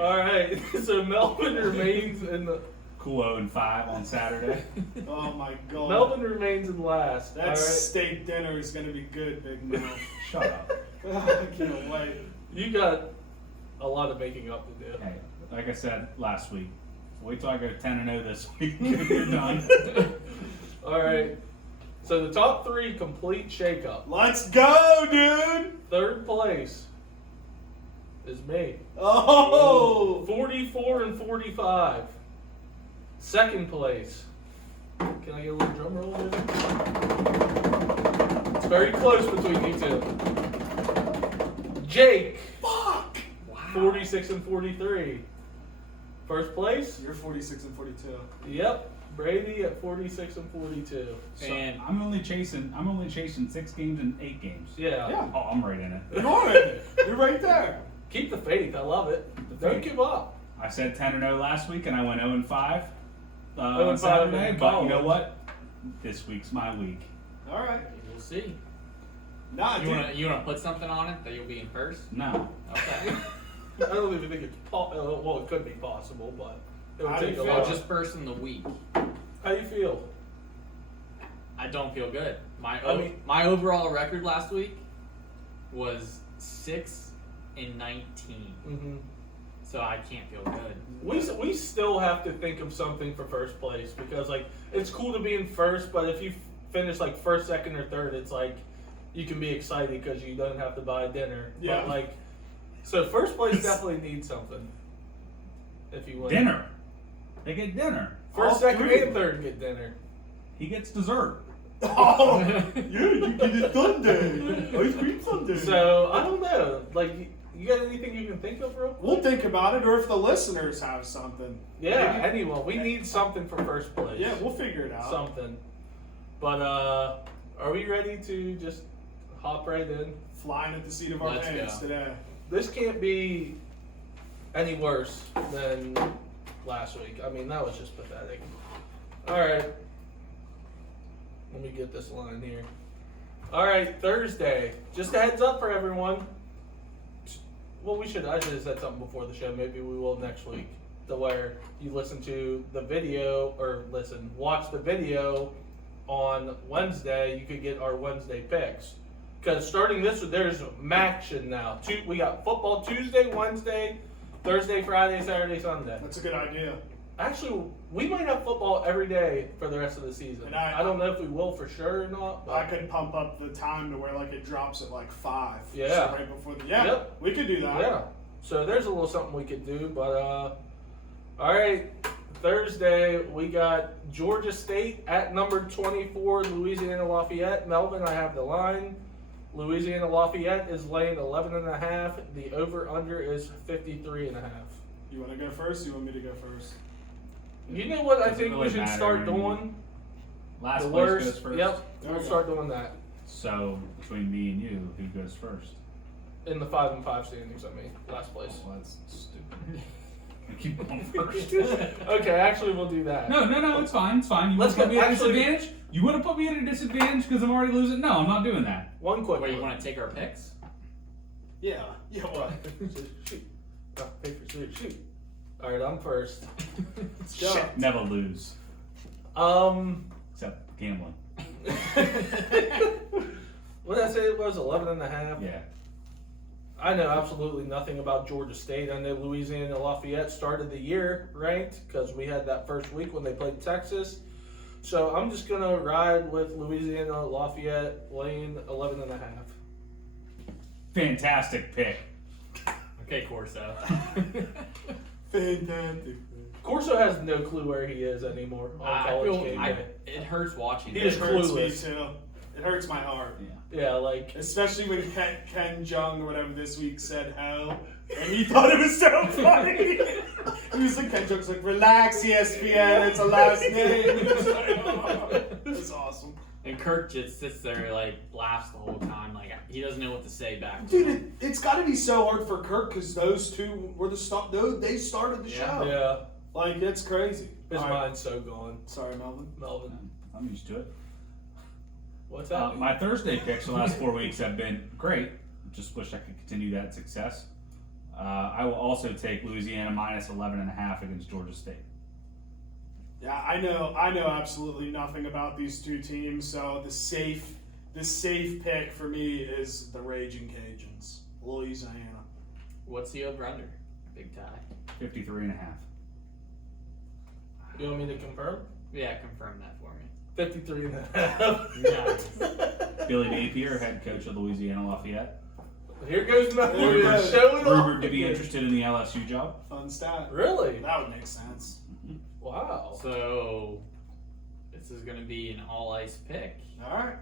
All right. So Melvin remains in the. Cool 0-5 on Saturday. Oh my god. Melvin remains in last. That all right. steak dinner is gonna be good, big mouth. Shut up. I can't wait. You got a lot of making up to do. Hey, like I said last week, wait till I go 10-0 this week. You're done. All right. So the top 3 complete shakeup. Let's go, dude. 3rd place is me. Oh. 44 and 45. 2nd place. Can I get a little drum roll in? It's very close between you two. Jake. Fuck. Wow. 46 and 43. 1st place? You're 46 and 42. Yep. Brady at 46 and 42. So And- I'm only chasing 6 games and 8 games. Yeah. Yeah. Oh, I'm right in it. You're on it. You're right there. Keep the faith. I love it. The Don't faith. give up. I said 10-0 last week, and I went 0-5 on 0-5 Saturday. in But you know college. what? This week's my week. All right. We'll see. Nah, You dude. wanna put something on it that you'll be in first? No. Okay. I don't even think it's well, it could be possible, but it would How do take you a feel? lot. Just first in the week. How do you feel? I don't feel good. I mean- My overall record last week was 6-19. Mm-hmm. So I can't feel good. We still have to think of something for first place because like it's cool to be in first, but if you finish like first, second, or third, it's like you can be excited because you don't have to buy dinner. Yeah. But like, so first place definitely needs something. If you win. Dinner. They get dinner. First, All second, three. and third get dinner. He gets dessert. Oh, yeah, you get it Sunday. Ice cream Sunday. So I don't know. Like, you got anything you can think of, real quick? We'll think about it, or if the listeners have something. Yeah, Maybe. anyone. We need something for first place. Yeah, we'll figure it out. Something. But are we ready to just hop right in? Flying at the seat of our Let's pants go. today. This can't be any worse than last week. I mean, that was just pathetic. All right. Let me get this line here. All right, Thursday. Just a heads up for everyone. Well, I should have said something before the show. Maybe we will next week. To where you listen to the video, watch the video on Wednesday. You could get our Wednesday picks. Because starting this, there's action now. We got football Tuesday, Wednesday, Thursday, Friday, Saturday, Sunday. That's a good idea. Actually, we might have football every day for the rest of the season. And I don't know if we will for sure or not. I could pump up the time to where like it drops at like 5. Yeah. So right before the Yep. we could do that. Yeah. So there's a little something we could do, but all right. Thursday we got Georgia State at number 24, Louisiana Lafayette. Melvin, I have the line. Louisiana Lafayette is laying 11.5. The over under is 53.5. You want to go first? Or you want me to go first? You know what I Doesn't think really we should matter start anymore. doing? Last The place worst. goes first. Yep. We'll Okay. start doing that So between me and you, who goes first? in the 5 and 5 standings. I mean, last place. Well, that's stupid. I keep going first. Okay, actually, we'll do that. No, it's fine. It's fine. You want Let's to put go- me at a actually- disadvantage? You want to put me at a disadvantage because I'm already losing? No, I'm not doing that. One quick. Wait, you one. want to take our picks? Yeah. Yeah. What? Shoot. Rock, paper, scissors, shoot. All right, I'm first. Let's go. Never lose. Except gambling. What did I say it was? 11.5? Yeah. I know absolutely nothing about Georgia State. I know Louisiana Lafayette started the year ranked because we had that first week when they played Texas. So I'm just going to ride with Louisiana Lafayette laying 11.5. Fantastic pick. Okay, Corso. Fantastic. Corso has no clue where he is anymore on I college feel game day. it hurts watching. He It is this. hurts me clueless. too. It hurts my heart. Yeah, like Especially when Ken Jung or whatever this week said hell. And he thought it was so funny. He was like, Ken Jung's like, relax, ESPN, it's a last name. It's awesome. And Kirk just sits there like laughs the whole time, like he doesn't know what to say back. Dude, it's got to be so hard for Kirk because those two were they started the Yeah. show. yeah, Like, it's crazy. his All right. mind's so gone. Sorry, Melvin. Melvin, I'm used to it. what's happening? My Thursday picks the last 4 weeks have been great. Just wish I could continue that success. I will also take Louisiana minus 11.5 against Georgia State. Yeah, I know absolutely nothing about these two teams, so the safe pick for me is the Raging Cajuns, Louisiana. What's the over under? Big tie. 53.5. You want me to confirm? Yeah, confirm that for me. 53.5. Nice. Billy Napier, head coach of Louisiana Lafayette. Here goes Melvin. There we go. Showing off. Rumored to be interested in the LSU job. Fun stat. Really? That would make sense. Wow. So this is gonna be an all ice pick. All right.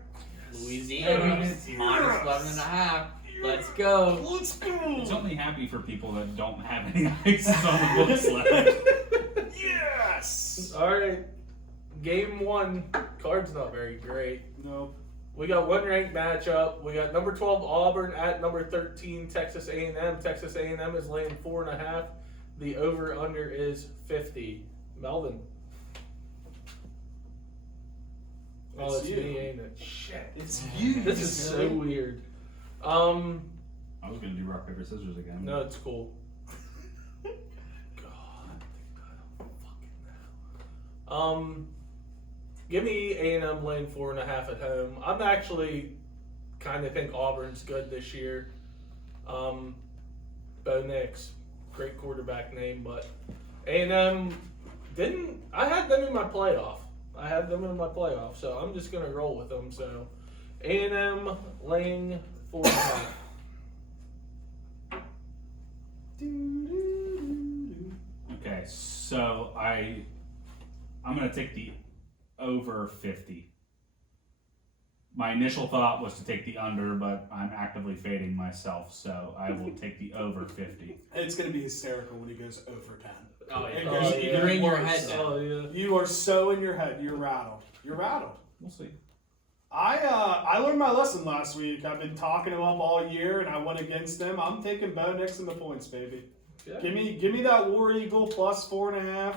Louisiana Yes. minus 11.5. Let's go. Let's go. It's only happy for people that don't have any ices on the books left. Yes. All right. Game 1. Card's not very great. Nope. We got one ranked matchup. We got number 12 Auburn at number 13 Texas A&M. Texas A&M is laying 4.5. The over under is 50. Melvin. Oh, it's you. me, ain't it? Shit. It's you. This is so weird. I was gonna do rock paper scissors again. No, it's cool. Give me A&M laying 4.5 at home. I'm actually kind of think Auburn's good this year. Bo Nix, great quarterback name, but A&M didn't. I had them in my playoff. So I'm just gonna roll with them. So A&M laying 4.5. Okay, so I'm gonna take the over 50. My initial thought was to take the under, but I'm actively fading myself, so I will take the over 50. It's going to be hysterical when he goes over 10. Oh, It yeah. goes yeah. even You're in your worse. head now. Oh yeah. You are so in your head. You're rattled. We'll see. I learned my lesson last week. I've been talking him up all year, and I went against him. I'm taking Bo Nix in the points, baby. Yeah. Give me that War Eagle plus 4.5.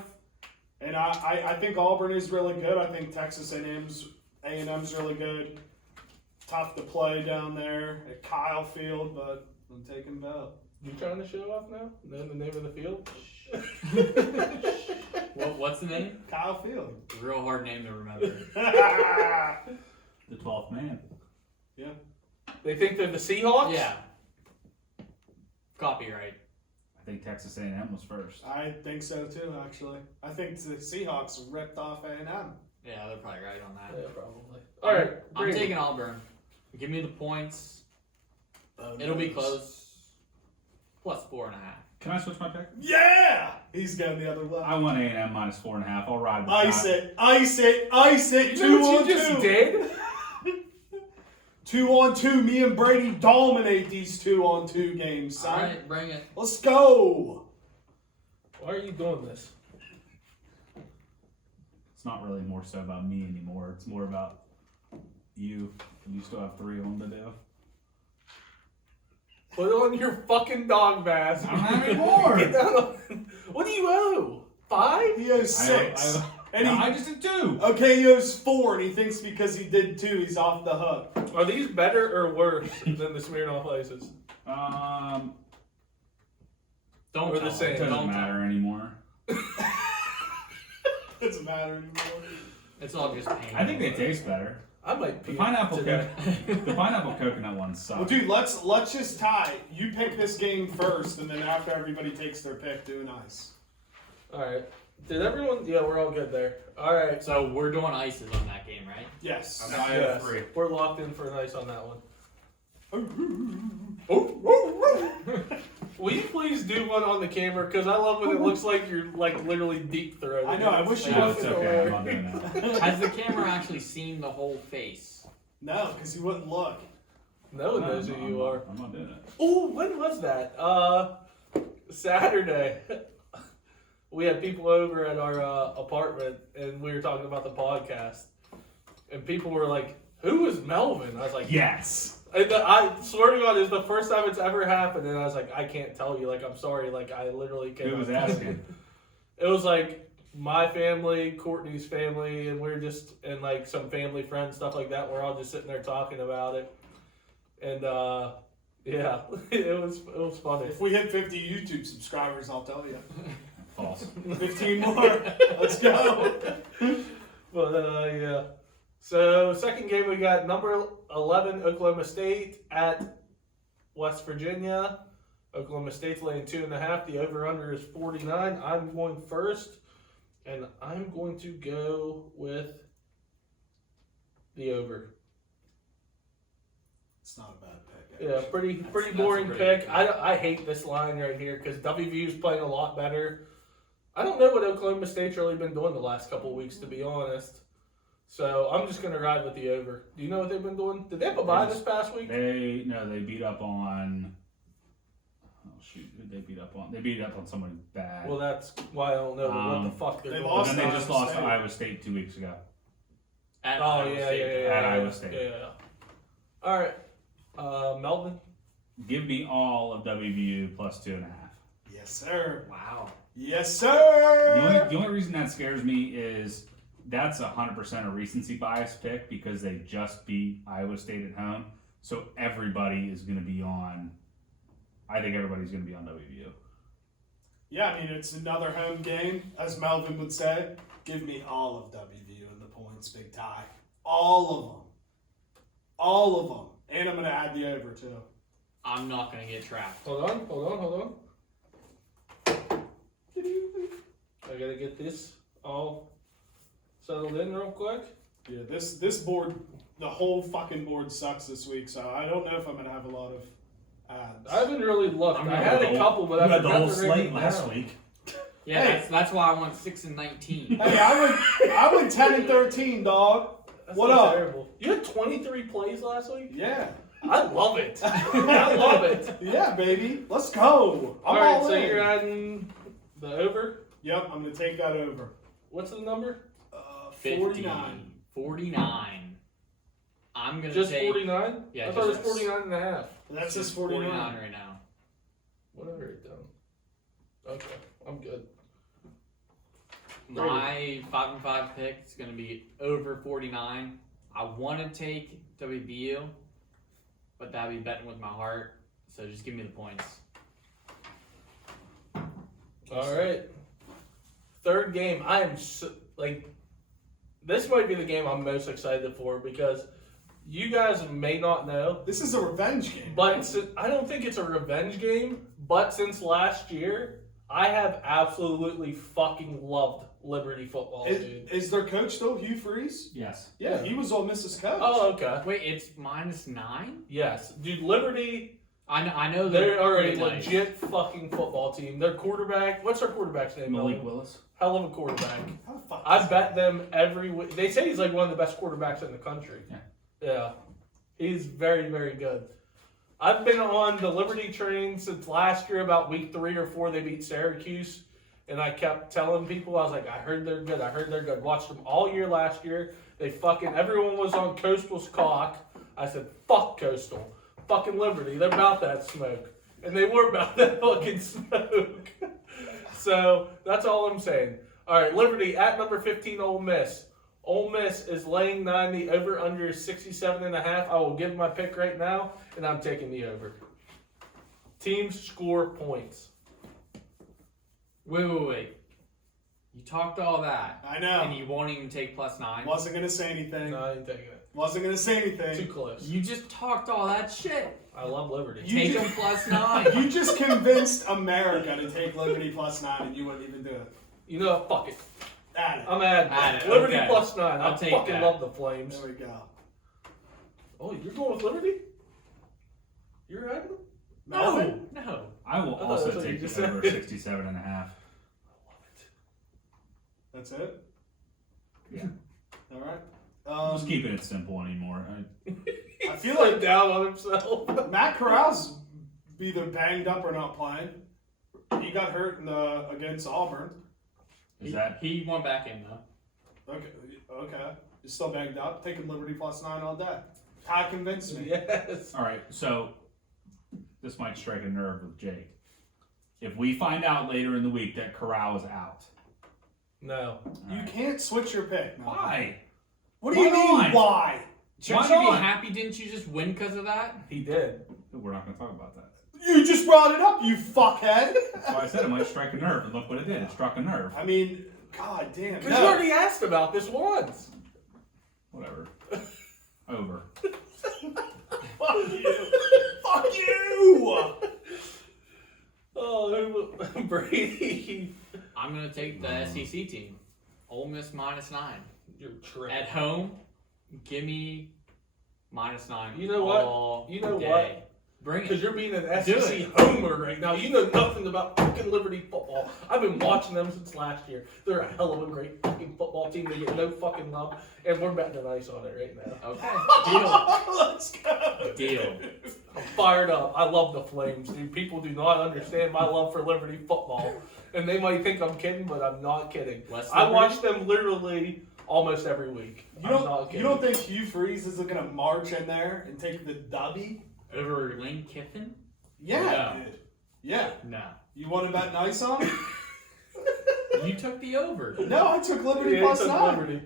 And I think Auburn is really good. I think Texas A&M's really good. Tough to play down there at Kyle Field, but I'm taking Bo. You trying to show off now? Know the name of the field? What's the name? Kyle Field. Real hard name to remember. The 12th man. Yeah. They think they're the Seahawks? Yeah. Copyright. I think Texas A&M was first. I think so too, actually. I think the Seahawks ripped off A&M. Yeah, they're probably right on that. Yeah, probably. All right. I'm Brady. taking Auburn. Give me the points. Bo It'll be Nix. close. Plus 4.5. Can I switch my pick? Yeah! He's going the other way. I want A&M minus 4.5. I'll ride with Ice that. it, ice it, ice it. You know 2 what on you just 2. did? 2 on 2. Me and Brady dominate these 2 on 2 games, son. Alright, bring it. Let's go. Why are you doing this? It's not really more so about me anymore. It's more about you. You still have 3 of them to do. Put on your fucking dog mask. I don't have any more. Get down on, what do you owe? 5? He owes 6. And I just did 2. okay, he owes 4, and he thinks because he did 2, he's off the hook. Are these better or worse than the Smirnoff Ices? Don't We're tell the same. them. It doesn't Don't tell matter them. anymore. Doesn't matter anymore. It's all just pain. I think they taste better. I might The puke pineapple today. the pineapple coconut ones suck. Well, dude, let's just tie. You pick this game first, and then after everybody takes their pick, do an ice. All right. Did everyone? Yeah, we're all good there. All right. So we're doing ices on that game, right? Yes. Okay. I have Yes, 3. we're locked in for an ice on that one. Will you please do one on the camera? Because I love when it looks like you're like literally deep throating. I know, I wish you No, would. it's okay. I'm not doing that. Has the camera actually seen the whole face? No, because he wouldn't look. No one knows who you are. I'm not doing it. Oh, when was that? Saturday. We had people over at our apartment, and we were talking about the podcast. And people were like, "Who is Melvin?" I was like, Yes. And I swear to God, it's the first time it's ever happened, and I was like, I can't tell you. Like, I'm sorry. Like, I literally can't. Who was asking? It was like my family, Courtney's family, and we're just, and like some family friends, stuff like that. We're all just sitting there talking about it. And, yeah, it was funny. If we hit 50 YouTube subscribers, I'll tell you. False. 15 more. Let's go. But, yeah. So, second game, we got number 11, Oklahoma State at West Virginia. Oklahoma State's laying 2.5. The over-under is 49. I'm going first, and I'm going to go with the over. It's not a bad pick. Yeah, actually. pretty That's boring a great pick. pick. I hate this line right here because WVU's playing a lot better. I don't know what Oklahoma State's really been doing the last couple of weeks, to be honest. So I'm just gonna ride with the over. Do you know what they've been doing? Did they have a bye this past week? They beat up on. Oh shoot, who they beat up on? They beat up on somebody bad. Well, that's why I don't know what the fuck they're they doing. lost and then they to just Iowa lost to State. Iowa State 2 weeks ago. At Oh Iowa yeah, State. yeah. At Iowa State. Yeah. All right, Melvin. Give me all of WVU plus 2.5. Yes, sir. Wow. Yes, sir. The only reason that scares me is that's 100% a recency bias pick because they just beat Iowa State at home. So everybody is going to be on. I think everybody's going to be on WVU. Yeah, I mean, it's another home game, as Melvin would say. Give me all of WVU in the points, Big Ty. All of them. All of them. And I'm going to add the over, too. I'm not going to get trapped. Hold on. I gotta get this all settled in real quick. Yeah, this board, the whole fucking board sucks this week, so I don't know if I'm going to have a lot of ads. I haven't really looked. I had a couple, but I You had the forgot whole to write slate them last down. week. Yeah, Hey. that's why I went 6 and 19. Hey, I went 10 and 13, dog. That's What not up? terrible. You had 23 plays last week? Yeah. I love it. I love it. Yeah, baby. Let's go. I'm Alright, all so in. you're adding the over. Yep, I'm going to take that over. What's the number? 49. 49. I'm going to Just take... 49? Yeah, I thought it was just- 49 and a half. That's just 49 49. right now. What did I write down? Okay, I'm good. My 5 and 5 pick is going to be over 49. I want to take WVU, but that'd be betting with my heart. So just give me the points. Alright. Third game. I am so, this might be the game I'm most excited for because you guys may not know, This is a revenge game. but I don't think it's a revenge game, but since last year, I have absolutely fucking loved Liberty football, dude. Is their coach still Hugh Freeze? Yes. Yeah, he was on Mrs. Coach. Oh, okay. Wait, it's -9? Yes. Dude, Liberty, I know they are a pretty nice. legit fucking football team. Their quarterback, what's their quarterback's name? Malik Melvin? Willis. Hell of a quarterback. How the fuck I is bet that? them every week. They say he's like one of the best quarterbacks in the country. Yeah. Yeah. He's very, very good. I've been on the Liberty train since last year, about week 3 or 4. They beat Syracuse. And I kept telling people, I was like, I heard they're good. Watched them all year last year. Everyone was on Coastal's cock. I said, fuck Coastal. Fucking Liberty. They're about that smoke. And they were about that fucking smoke. So, that's all I'm saying. All right, Liberty at number 15, Ole Miss. Ole Miss is laying 90, over under 67.5. I will give my pick right now, and I'm taking the over. Teams score points. Wait. You talked all that, I know. and you won't even take +9? Wasn't going to say anything. No, I ain't taking it. Wasn't going to say anything. Too close. You just talked all that shit. I love Liberty. You Take just- them +9. You just convinced America to take Liberty +9 and you wouldn't even do it. You know what? Fuck it. Add it. I'm adding Add it, Liberty okay. +9. I'll I take fucking that. love the Flames. There we go. Oh, you're going with Liberty? You're adding them? No. I will I thought also that's what you take just the over said. 67 and a half. That's it? Yeah. All right. I'm just keeping it simple anymore. I feel Like like down on himself. Matt Corral's either banged up or not playing. He got hurt against Auburn. He went back in though. Okay. He's still banged up. Taking Liberty +9 all day. Ty convinced me. Yes. All right, so this might strike a nerve with Jake. If we find out later in the week that Corral is out, No. You can't switch your pick. Melvin. why? What do you Why mean, not? why? Shouldn't Why you be not? happy? Didn't you just win because of that? He did. We're not going to talk about that. You just brought it up, you fuckhead. That's why I said it might strike a nerve, and look what it did. It struck a nerve. I mean, god damn. Because you already asked about this once. Whatever. Over. Fuck you. Fuck you. Oh, Brady. I'm gonna take the SEC team. Ole Miss -9 You're tripping. at home. Give me -9. You know what? all You know day. what? Bring Because it. you're being an Do SEC it. homer right now. You know nothing about fucking Liberty football. I've been watching them since last year. They're a hell of a great fucking football team. They get no fucking love. And we're betting an ice on it right now. Okay. Let's go. Deal. I'm fired up. I love the Flames. Dude, people do not understand my love for Liberty football. And they might think I'm kidding, but I'm not kidding. West I Liberty? watch them literally almost every week. You I'm not don't, kidding. you don't think Hugh Freeze isn't going to march in there and take the dubby? Over Lane Kiffin? Yeah, No. dude. Yeah. No. You want to bet nice on it? You took the over. No, I took Liberty Yeah, it's a +9. Liberty.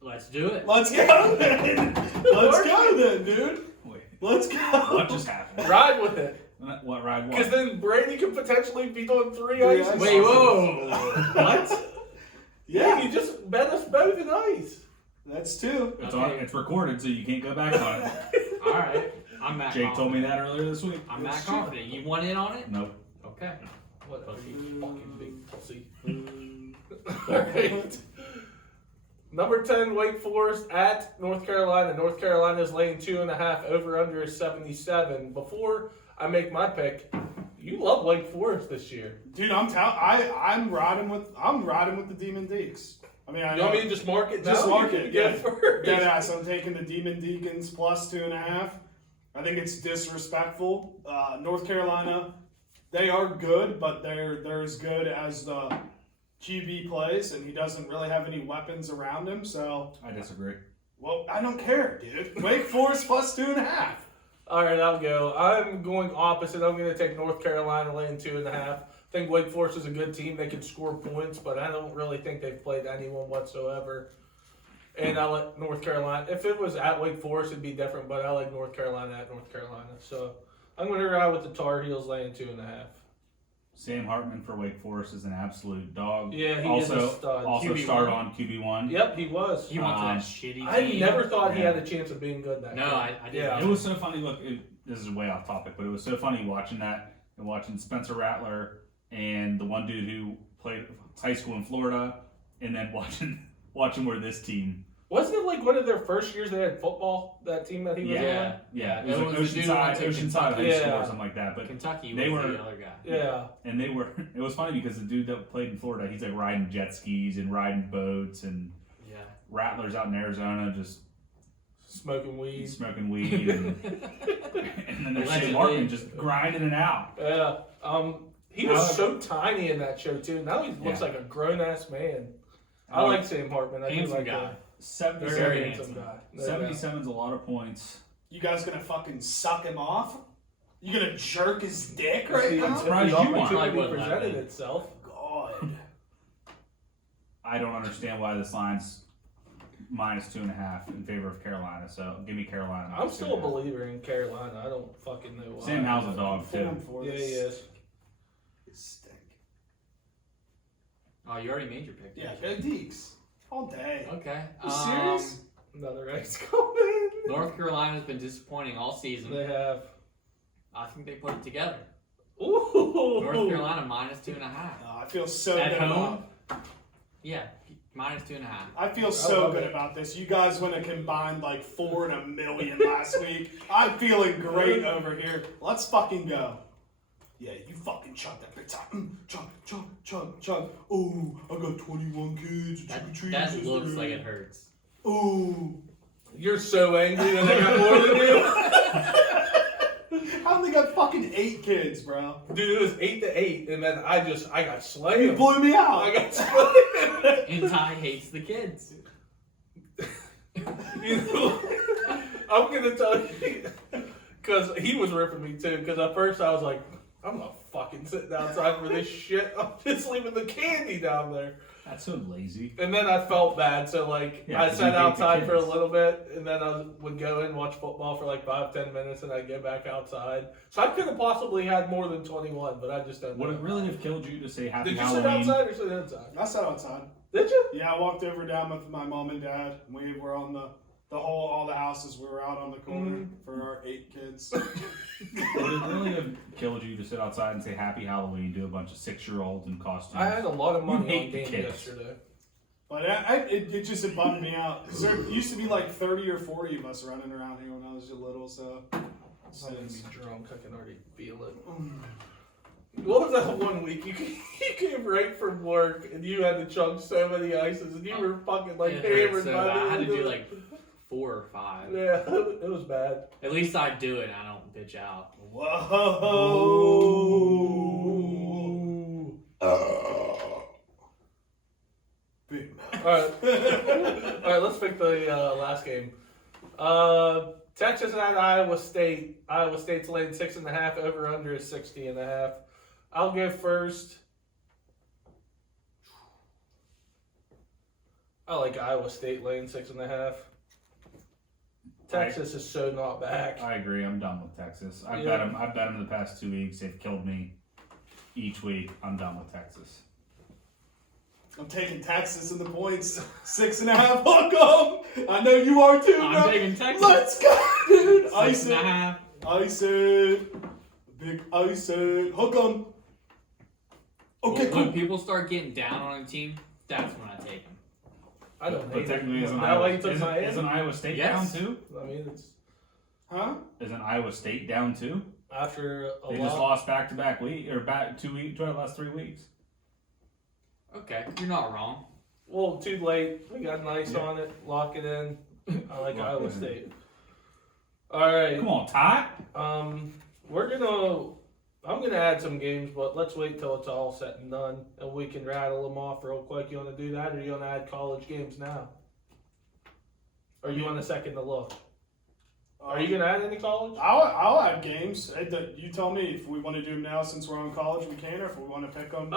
Let's do it. Let's go then. Let's go then, dude. Wait. Let's go. What just happened? Ride with it. What ride? Because What? then Brady could potentially be doing 3 Three ices. ices. Wait, whoa. What? Yeah, You just bet us both in ice. that's two. It's Okay. It's recorded, so you can't go back on it. All right. I'm that Jake told me confident. that earlier this week. I'm that It's true. confident. You want in on it? Nope. Okay. Whatever, you fucking big pussy. Mm. Alright. Number 10, Wake Forest at North Carolina. North Carolina is laying 2.5. Over under is 77. Before I make my pick, you love Wake Forest this year. Dude, I'm riding with the Demon Deeks. I mean, I You want me to just mark it Just now? mark You it, can yeah. get first. Deadass, I'm taking the Demon Deacons plus 2.5. I think it's disrespectful. North Carolina, they are good, but they're as good as the QB plays, and he doesn't really have any weapons around him. So, I disagree. well, I don't care, dude. Wake Forest plus 2.5. All right, I'll go. I'm going opposite. I'm going to take North Carolina laying 2.5. I think Wake Forest is a good team. They can score points, but I don't really think they've played anyone whatsoever. And I like North Carolina. If it was at Wake Forest, it'd be different, but I like North Carolina at North Carolina. So I'm going to ride with the Tar Heels laying 2.5. Sam Hartman for Wake Forest is an absolute dog. Yeah, he is also, a stud. Also QB1. started on QB1. Yep, he was. He went to that shitty I team. never thought he Yeah. had a chance of being good that No, game. I didn't. Yeah. It was so funny. Look, this is way off topic, but it was so funny watching that and watching Spencer Rattler and the one dude who played high school in Florida, and then watching where this team. Wasn't it like one of their first years they had football, that team that he was Yeah, yeah. It was It like was the dude who went to Oceanside High Kentucky. School or Yeah. something like that. But Kentucky they was were- the other guy. on? Yeah. and they were. It was funny because the dude that played in Florida, he's like riding jet skis and riding boats, and Yeah. Rattler's out in Arizona just Smoking weed. smoking weed, and then there's Sam Allegedly. Hartman just grinding it out. Yeah. He was However- so tiny in that show too. Now he looks Yeah. like a grown ass man. I like Sam Hartman. I do Handsome like guy. him. Very 77 handsome guy. No doubt. 77 is a lot of points. You guys gonna fucking suck him off? You gonna jerk his dick If right the- now? if surprised the you won. opportunity I wouldn't let presented it. itself. God. I don't understand why this line's minus 2.5 in favor of Carolina. So give me Carolina. I'm minus still a 2.5. believer in Carolina. I don't fucking know why. Sam Howell's a dog too. Form for Yeah, he this. is. Stink. Oh, you already made your pick. Yeah, didn't go Deeks. All day. you? Okay. You serious? Another X coming. North Carolina's been disappointing all season. They have. I think they put it together. Ooh. North Carolina minus 2.5. Oh, I feel so At good home? about. Yeah, minus 2.5. I feel I so love good it. about this. You guys went a combined like 4 and a million last week. I'm feeling great over here. Let's fucking go. Yeah, you fucking chug that big time. Chug, chug, chug, chug. Oh, I got 21 kids. That looks like it hurts. Oh. You're so angry that I got more than you. How they got fucking 8 kids, bro? Dude, it was 8-8, and then I got You slammed. blew me out. I got slammed. And Ty hates the kids. You know, I'm gonna tell you, because he was ripping me too. Because at first I was like, I'm not fucking sitting outside for this shit. I'm just leaving the candy down there. That's so lazy. And then I felt bad, so like Yeah, I 'cause sat you hate the outside for a kids. little bit, and then I would go in and watch football for like 5-10 minutes, and I'd get back outside. So I could have possibly had more than 21, but I just don't know. Would it really have killed you to say Happy Did you Halloween? sit outside or sit inside? I sat outside. Did you? Yeah, I walked over down with my mom and dad. We were on all the houses. We were out on the corner for our 8 kids. Would it really have killed you to sit outside and say Happy Halloween to a bunch of 6-year-olds in costumes? I had a lot of money hate on the games kids. yesterday. But it just it bummed me out. 'Cause there used to be like 30 or 40 of us running around here when I was little. So I'm gonna be drunk. I can already feel it. What was that one week? You came right from work and you had to chug so many ices and you were fucking like It hurt hammered so by bad. the I had to end of do it. like 4 or 5. Yeah, it was bad. At least I do it. I don't bitch out. Whoa! Big mouth. Alright, let's pick the last game. Texas at Iowa State. Iowa State's laying 6.5. Over under is 60.5. I'll go first. I like Iowa State laying 6.5. Texas is so not back. I agree. I'm done with Texas. I Yeah. bet them the past 2 weeks. They've killed me each week. I'm done with Texas. I'm taking Texas in the points. 6.5. Hook 'em. I know you are too, bro. I'm taking Texas. Let's go, dude. Ice 6.5. it. Ice it. Big ice it. Hook 'em. Okay, When cool. people start getting down on a team, that's when I take them. I don't But hate technically, it. isn't That way you took isn't Miami. Iowa State Yes. down too? I mean, it's Huh? Isn't Iowa State down too? after a They lot. just lost back-to-back week or back 2 weeks, the last 3 weeks. Okay, you're not wrong. Well, too late. We got nice Yeah. on it. Lock it in. I like Lock Iowa it in. State. All right. Come on, Todd. I'm gonna add some games, but let's wait till it's all said and done, and we can rattle them off real quick. You want to do that, or you want to add college games now? Or you want a second to look? Are you gonna add any college? I'll add games. You tell me if we want to do them now since we're on college, we can, or if we want to pick them.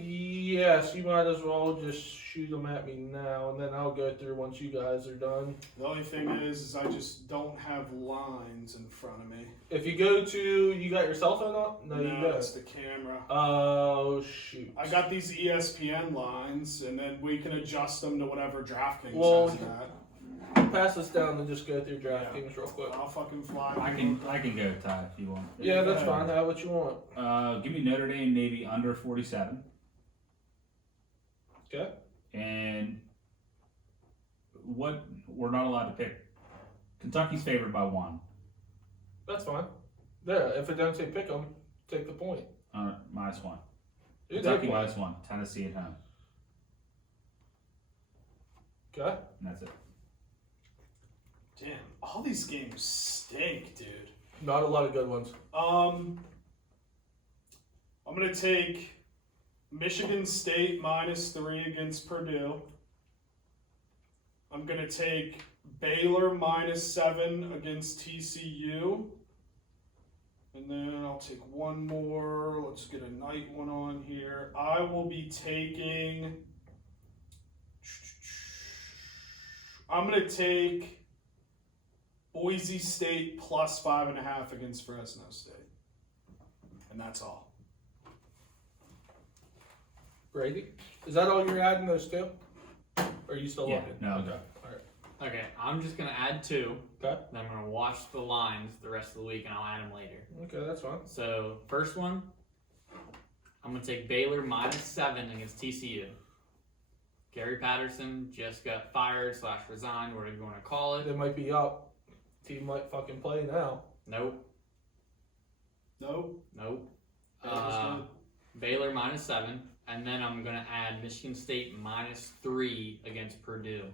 Yes. You might as well just shoot them at me now, and then I'll go through once you guys are done. The only thing is I just don't have lines in front of me. If you go to, you got your cell phone on? No, you don't. it's the camera. Oh shoot! I got these ESPN lines, and then we can adjust them to whatever DraftKings Well, says that. Pass this down and just go through DraftKings real quick. I'll fucking fly. I can go, Todd, if you want. Yeah, that's fine. Have what you want. Give me Notre Dame Navy under 47. Okay. And what we're not allowed to pick. Kentucky's favored by 1. That's fine. There. If it doesn't say pick 'em, take the point. -1. You Kentucky take one. -1. Tennessee at home. Okay. And that's it. Damn, all these games stink, dude. Not a lot of good ones. I'm gonna take Michigan State -3 against Purdue. I'm gonna take Baylor -7 against TCU. And then I'll take one more. Let's get a night one on here. I will be taking. I'm gonna take Boise State +5.5 against Fresno State. And that's all. Brady, is that all you're adding those two? Or are you still Yeah, looking? no, Okay. no. All right. Okay, I'm just gonna add 2. Okay. Then I'm gonna watch the lines the rest of the week, and I'll add them later. Okay, that's fine. So first one, I'm gonna take Baylor -7 against TCU. Gary Patterson just got fired / resigned, whatever you want to call it. They might be up. Team might fucking play now. Nope. Nope. Nope. That was good. Baylor -7, and then I'm gonna add Michigan State -3 against Purdue.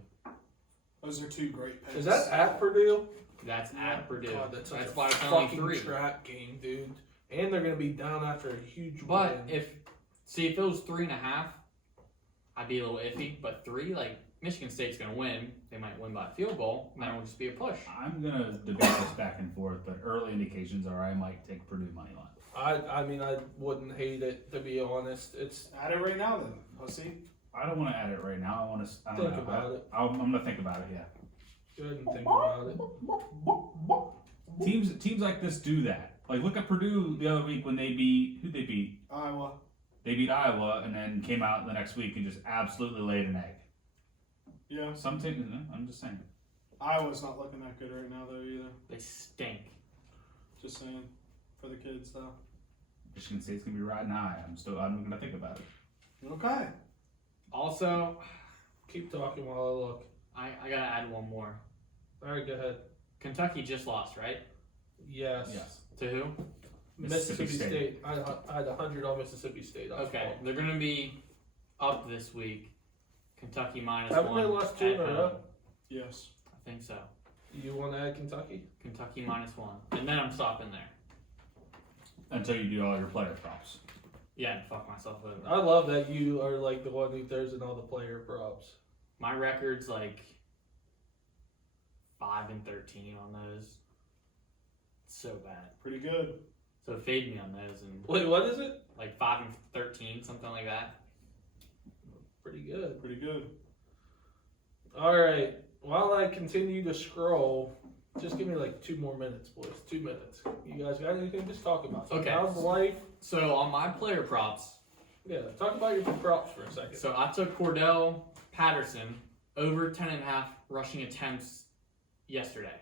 Those are 2 great picks. Is that at Purdue? That's at Purdue. God, that's such a why it's only fucking 3. trap game, dude. And they're gonna be down after a huge But win. if it was 3.5, I'd be a little iffy. But 3, like Michigan State's gonna win. They might win by a field goal, and then it'll just be a push. I'm gonna debate this back and forth, but early indications are I might take Purdue money line. I mean, I wouldn't hate it, to be honest. It's Add it right now then, pussy. I don't want to add it right now. I want to. I don't Think know. about it. I'm gonna think about it. Yeah. go ahead and think about it. Teams like this do that. Like look at Purdue the other week when they beat who they beat. Iowa. They beat Iowa and then came out the next week and just absolutely laid an egg. Yeah. Some teams, I'm just saying. Iowa's not looking that good right now though either. They stink. Just saying. For the kids though. Michigan State's gonna be riding high. I'm gonna think about it. Okay. Also, Keep talking while I look. I gotta add one more. All right, go ahead. Kentucky just lost, right? Yes. Yes. To who? Mississippi State. I had 100 on Mississippi State. Okay, they're gonna be up this week. Kentucky -1. Haven't they lost 2 in a at row? home. Yes. I think so. You want to add Kentucky? Kentucky -1, and then I'm stopping there. Until you do all your player props. Yeah, and fuck myself over. I love that you are like the one who throws in all the player props. My record's like 5-13 on those. It's so bad. Pretty good. So fade me on those and Wait, what is it? like 5-13, something like that. Pretty good. Pretty good. All right. While I continue to scroll, Just give me like 2 more minutes, boys. 2 minutes. You guys got anything? Just talk about it. Okay. How's life? So on my player props, Yeah, talk about your props for a second. so I took Cordell Patterson over 10.5 rushing attempts yesterday.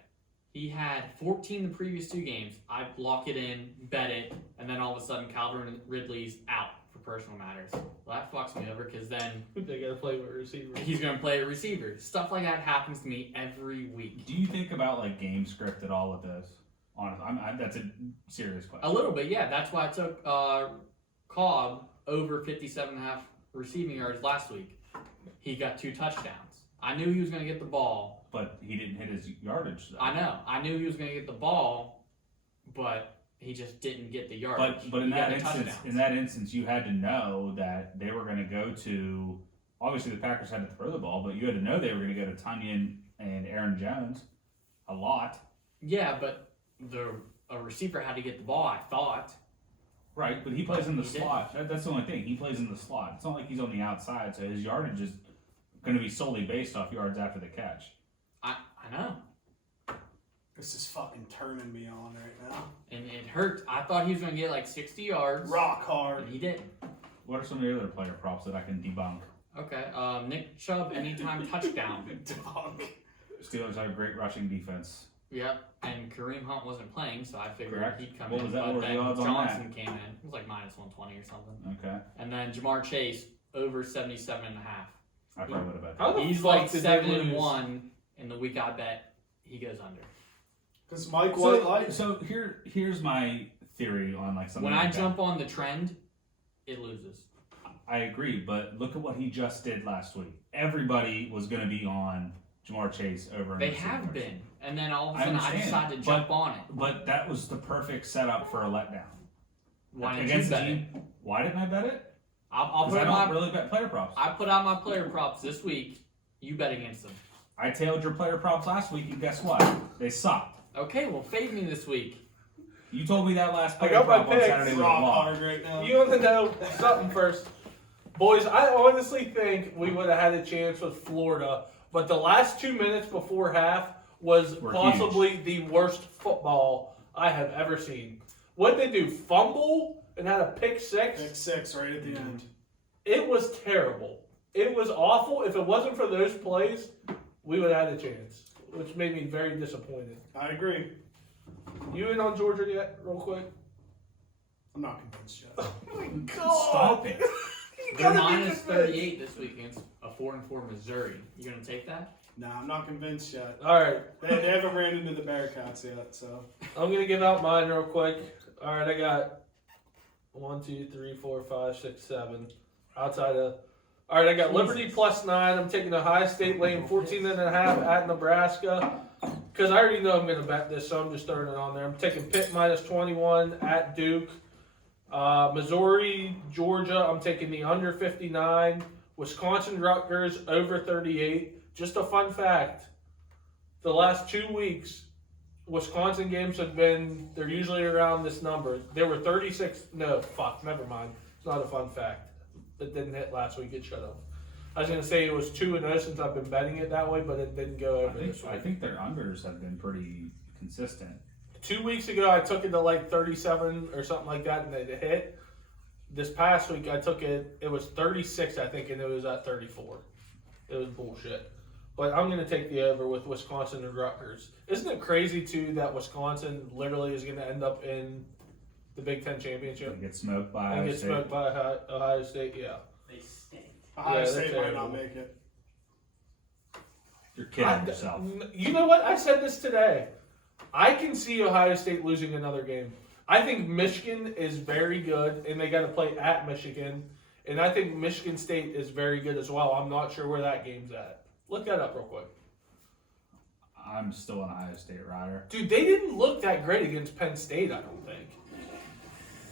He had 14 the previous 2 games. I lock it in, bet it, and then all of a sudden Calvin Ridley's out for personal matters. Well, that fucks me over because then They got to play with receivers. he's going to play a receiver. Stuff like that happens to me every week. Do you think about like game script at all with this? Honestly, that's a serious question. A little bit, yeah. That's why I took Cobb over 57.5 receiving yards last week. He got 2 touchdowns. I knew he was going to get the ball. But he didn't hit his yardage, though. I know. I knew he was going to get the ball, but he just didn't get the yardage. But in He got that the instance, touchdowns. you had to know that they were going to go to. Obviously, the Packers had to throw the ball, but you had to know they were going to go to Tunyon and Aaron Jones a lot. Yeah, but a receiver had to get the ball, I thought. Right, but he plays in the He slot. That's the only thing. He plays in the slot. It's not like he's on the outside, so his yardage is going to be solely based off yards after the catch. I know. This is fucking turning me on right now. And it hurt. I thought he was going to get like 60 yards. Rock hard. And he didn't. What are some of your other player props that I can debunk? Okay. Nick Chubb, anytime touchdown. Dunk. Steelers have a great rushing defense. Yep. And Kareem Hunt wasn't playing, so I figured Correct. he'd come What in. was that? But What were the then odds on Johnson came in. It was like minus 120 or something. Okay. And then Jamar Chase over 77.5. I probably would have bet How that. the He's fuck like did they lose? 7-1 in the week. I bet he goes under. Because Mike White So, likes. so here's my theory on like something When like I that. jump on the trend, it loses. I agree, but look at what he just did last week. Everybody was going to be on Jamar Chase over. They have been, and then all of a sudden I understand, decided to jump on it. But that was the perfect setup for a letdown. Why didn't Against you a bet team. it? Why didn't I bet it? I'll Because put I my don't really bet player props. I put out my player props this week. You bet against them. I tailed your player props last week, and guess what? They sucked. Okay, well fade me this week. You told me that last player got my prop on picks. Saturday was Rock locked. hard right now. You want to know something first? Boys, I honestly think we would have had a chance with Florida, but the last 2 minutes before half was Were possibly the worst football I have ever seen. What did they do? Fumble and had a pick six? Pick 6 right at the end. It was terrible. It was awful. If it wasn't for those plays, we would have had a chance, which made me very disappointed. I agree. You in on Georgia yet, real quick? I'm not convinced yet. Oh my God! Stop it. They're minus 38 this week against a 4-4 Missouri. You gonna take that? Nah, I'm not convinced yet. All right, They haven't ran into the Bearcats yet, so. I'm gonna give out mine real quick. All right, I got 1, 2, 3, 4, 5, 6, 7. Outside of. All right, I got Liberty +9. I'm taking Ohio State laying 14.5 at Nebraska. Because I already know I'm going to bet this, so I'm just throwing it on there. I'm taking Pitt -21 at Duke. Missouri, Georgia, I'm taking the under 59. Wisconsin, Rutgers, over 38. Just a fun fact. The last 2 weeks, Wisconsin games have been, they're usually around this number. There were 36, no, fuck, never mind. It's not a fun fact. It didn't hit last week, it should have. I was going to say it was 2-0 since I've been betting it that way, but it didn't go over this week. I think their unders have been pretty consistent. 2 weeks ago, I took it to like 37 or something like that, and it hit. This past week, I took it, it was 36, I think, and it was at 34. It was bullshit. But I'm going to take the over with Wisconsin and Rutgers. Isn't it crazy, too, that Wisconsin literally is going to end up in the Big Ten championship? They get smoked by And Ohio get State. smoked by Ohio State, yeah. They stink. Ohio Yeah, State they're might not terrible. make it. You're kidding yourself. You know what? I said this today. I can see Ohio State losing another game. I think Michigan is very good, and they got to play at Michigan. And I think Michigan State is very good as well. I'm not sure where that game's at. Look that up real quick. I'm still an Ohio State rider. Dude, they didn't look that great against Penn State, I don't think.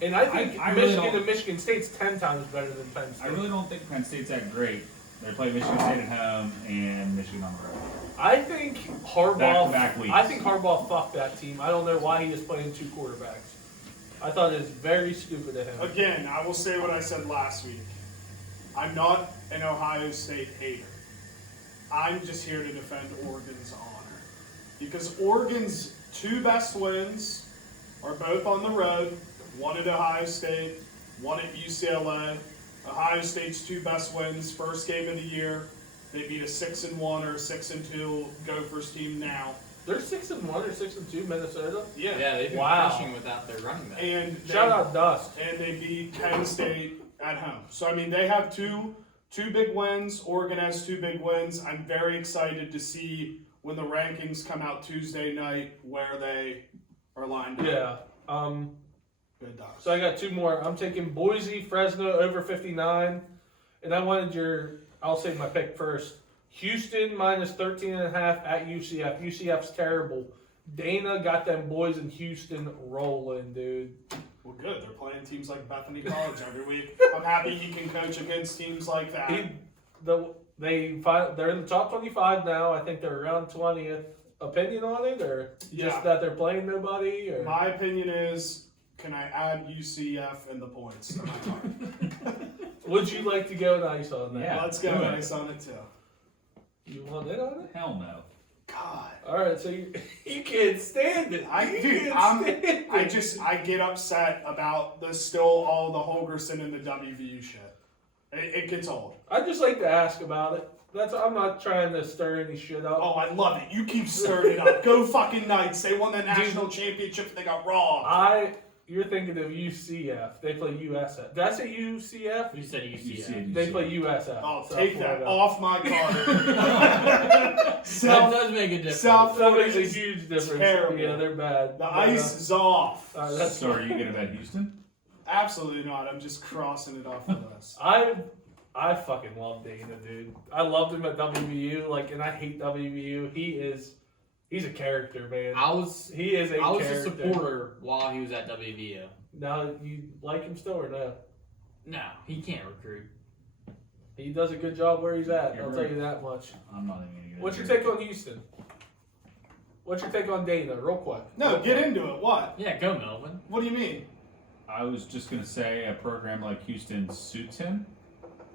And I think I really Michigan don't- and Michigan State's 10 times better than Penn State. I really don't think Penn State's that great. They play Michigan State at home and Michigan on the road. I think Harbaugh. Back-to-back weeks. I think Harbaugh fucked that team. I don't know why he is playing 2 quarterbacks. I thought it was very stupid of him. Again, I will say what I said last week. I'm not an Ohio State hater. I'm just here to defend Oregon's honor. because Oregon's 2 best wins are both on the road. One at Ohio State, one at UCLA. Ohio State's 2 best wins, first game of the year. They beat a 6-1 or a 6-2 Gophers team now. They're 6-1 or 6-2 Minnesota. Yeah, they've been finishing without their running back. And Shout out Dust. And they beat Penn State at home. So I mean, they have two big wins. Oregon has 2 big wins. I'm very excited to see when the rankings come out Tuesday night where they are lined up. Yeah. Good dogs. So I got 2 more. I'm taking Boise, Fresno over 59. And I wanted I'll say my pick first. Houston minus 13.5 at UCF. UCF's terrible. Dana got them boys in Houston rolling, dude. Well, good. They're playing teams like Bethany College every week. I'm happy he can coach against teams like that. They're in the top 25 now. I think they're around 20th. Opinion on it, or just that they're playing nobody? Or? My opinion is, can I add UCF in the points to my card? Would you like to go nice on that? Yeah. Let's go nice on it too. You want in on it? Hell no. God. All right, so you can't stand it. I get upset about all the Holgerson and the WVU shit. It gets old. I just like to ask about it. I'm not trying to stir any shit up. Oh, I love it. You keep stirring it up. Go fucking Knights. They won the national championship and they got robbed. You're thinking of UCF. They play USF. Did I say UCF? You said UCF. They play USF. Oh, take that off my card. That does make a difference. That makes a huge difference. Terrible. Yeah, they're bad. The ice is off. So are you going to bet Houston? Absolutely not. I'm just crossing it off the list. I fucking love Dana, dude. I loved him at WVU, and I hate WVU. He's a character, man. I was a supporter while he was at WVU. Now, you like him still or no? No, he can't recruit. He does a good job where he's at. I'll Right. tell you that much. I'm not even going to get What's your take on Houston? What's your take on Dana, real quick? No, get into it. What? Yeah, go Melvin. What do you mean? I was just going to say a program like Houston suits him,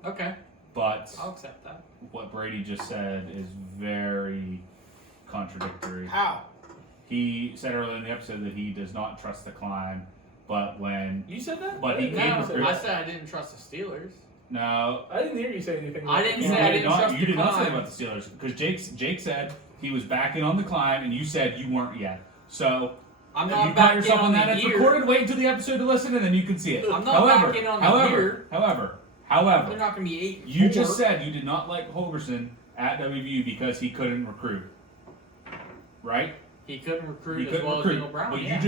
Okay, but I'll accept that. what Brady just said is very contradictory. How? He said earlier in the episode that he does not trust the climb, but when... You said that? But he No, came recruit. I said I didn't trust the Steelers. No. I didn't hear you say anything. I didn't You say I did didn't not, trust you the did not say climb. about the Steelers, because Jake said he was backing on the climb, and you said you weren't yet. So... I'm you not caught backing yourself on that. the It's year. recorded. Wait until the episode to listen, and then you can see it. I'm not backing on the year. However, They're not going to be 8-4. you just said you did not like Holgerson at WVU because he couldn't recruit, right? He couldn't recruit He as couldn't well recruit. as Neil Brown. But yeah. you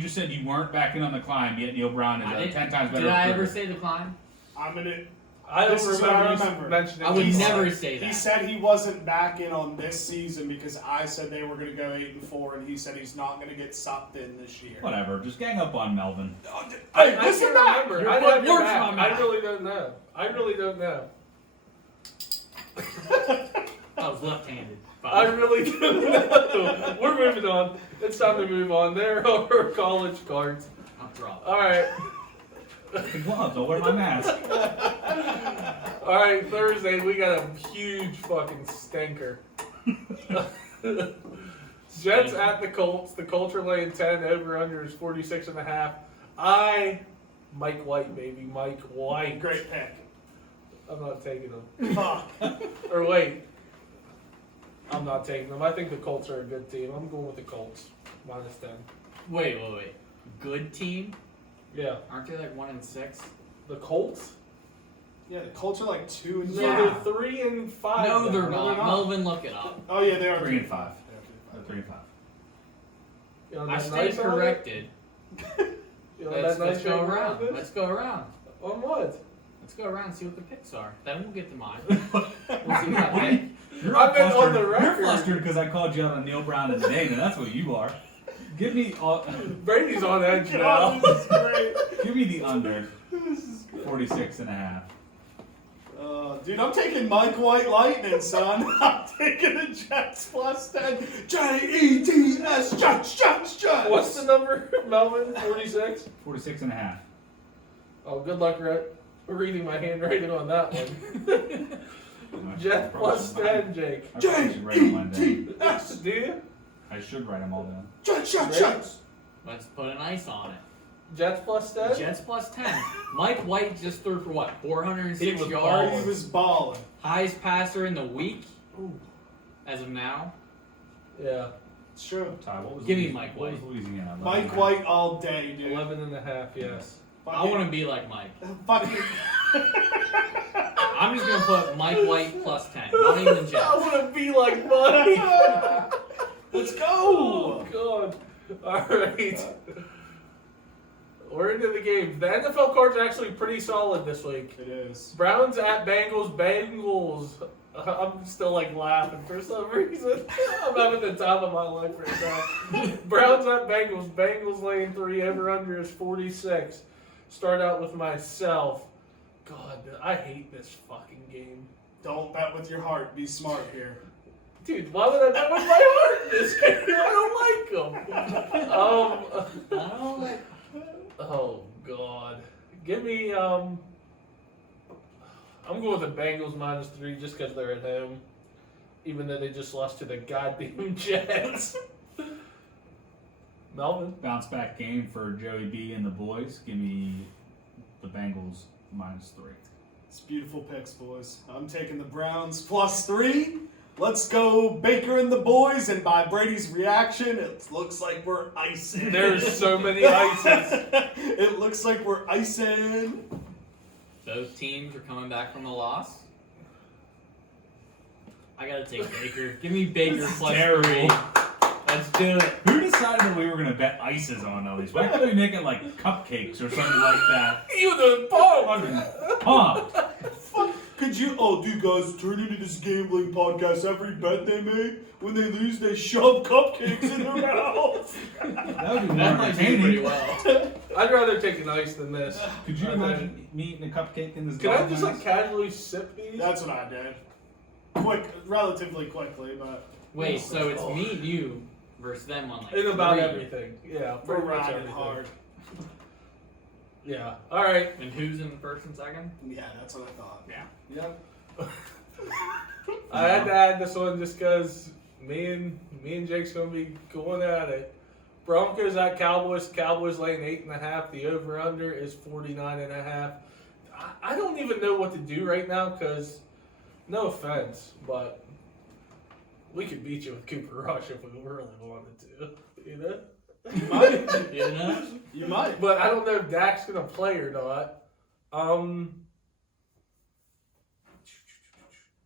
just said you weren't backing on the climb. Yet Neil Brown is 10 times better. Did I recruiter. ever say the climb? I'm gonna. I don't This is what I remember remember. you mentioning I would it. never say that. He said he wasn't backing on this season because I said they were going to go 8-4, and he said he's not going to get sucked in this year. Whatever. Just gang up on Melvin. Hey, I listen can't back. remember. You're I putting have your words in back. my I mouth. really don't know. I was left-handed. I really don't know. We're moving on. It's time to move on. There are college cards. I'm dropped. All right. The gloves. I'll wear my mask. All right, Thursday, we got a huge fucking stinker. Jets at the Colts. The Colts are laying 10. Over-under is 46.5. Mike White, baby. Mike White. Great pick. I'm not taking him. Fuck. Or wait. I'm not taking them. I think the Colts are a good team. I'm going with the Colts. Minus 10. Wait. Good team? Yeah. Aren't they like 1-6? The Colts? Yeah, the Colts are like 2 and No, Yeah. they're 3 and 5. No, now. they're they're not. not. Melvin, look it up. Oh yeah, they are 3 and 5. They're 3 and 5. You know, I that stand nice on it? corrected. You know, Let's that nice go on around. it? Let's go around. On what? Let's go around and see what the picks are. Then we'll get to mine. We'll see what I pick. You're I've been flustered. on the record. You're flustered because I called you out on Neil Brown and Dana. That's what you are. Give me Brady's on edge God, now. this is great. give me the under This is great. 46.5. Dude, I'm taking Mike White Lightning, son. I'm taking the Jets plus 10. Jets, Jets. What's the number, Melvin? 46? 46.5. Oh, good luck reading my handwriting on that one. Jet plus 10, Jake. I probably should write on mine down. Jets. Do you? I should write them all down. Jets. Let's put an ice on it. Jets plus 10? Jets plus 10. Mike White just threw for what? 406 He yards. He was balling. Highest passer in the week as of now. Yeah. It's true. Ty, what was Give me Louisiana? Mike What was White. Louisiana? Mike White all day, dude. 11.5, yes. I want to be like Mike. Fucking. I'm just going to put Mike White plus 10. Not even the I Jets. want to be like Mike. Let's go. Oh, God. All right. We're into the game. The NFL cards are actually pretty solid this week. It is. Browns at Bengals. Bengals. I'm still like laughing for some reason. I'm having the time of my life right now. Browns at Bengals. Bengals laying 3. Over under is 46. Start out with myself. God, I hate this fucking game. Don't bet with your heart. Be smart here. Dude, why would I bet with my heart in this game? I don't like them. I don't like. Oh, God. Give me, I'm going with the Bengals -3 just because they're at home. Even though they just lost to the goddamn Jets. Melvin? Bounce back game for Joey B and the boys. Give me the Bengals -3. It's beautiful picks, boys. I'm taking the Browns +3. Let's go Baker and the boys, and by Brady's reaction, it looks like we're icing. There's so many ices. It looks like we're icing. Both teams are coming back from the loss. I gotta take Baker. Give me Baker plus Terrible. 3. Let's do it. Who decided that we were gonna bet ices on all these? Why couldn't we make it like cupcakes or something like that? You the ball. Pumped. Could you, dude, guys, turn into this gambling podcast. Every bet they make, when they lose, they shove cupcakes in their mouth. That would be more That might do pretty entertaining. well. I'd rather take an ice than this. Could you imagine me eating a cupcake in this? Can I dog just house? like casually sip these? That's what I did. Relatively quickly, but Wait, so it's me and you versus them on like In about 3. everything. Yeah, we're pretty much riding everything. hard. Yeah. All right. And who's in first and second? Yeah, that's what I thought. Yeah. Yep. I had to add this one just because me and Jake's gonna be going at it. Broncos at Cowboys. Cowboys laying 8.5. The over under is 49.5. I don't even know what to do right now because, no offense, but we could beat you with Cooper Rush if we really wanted to. You know. You might. You know? You might. But I don't know if Dak's gonna play or not.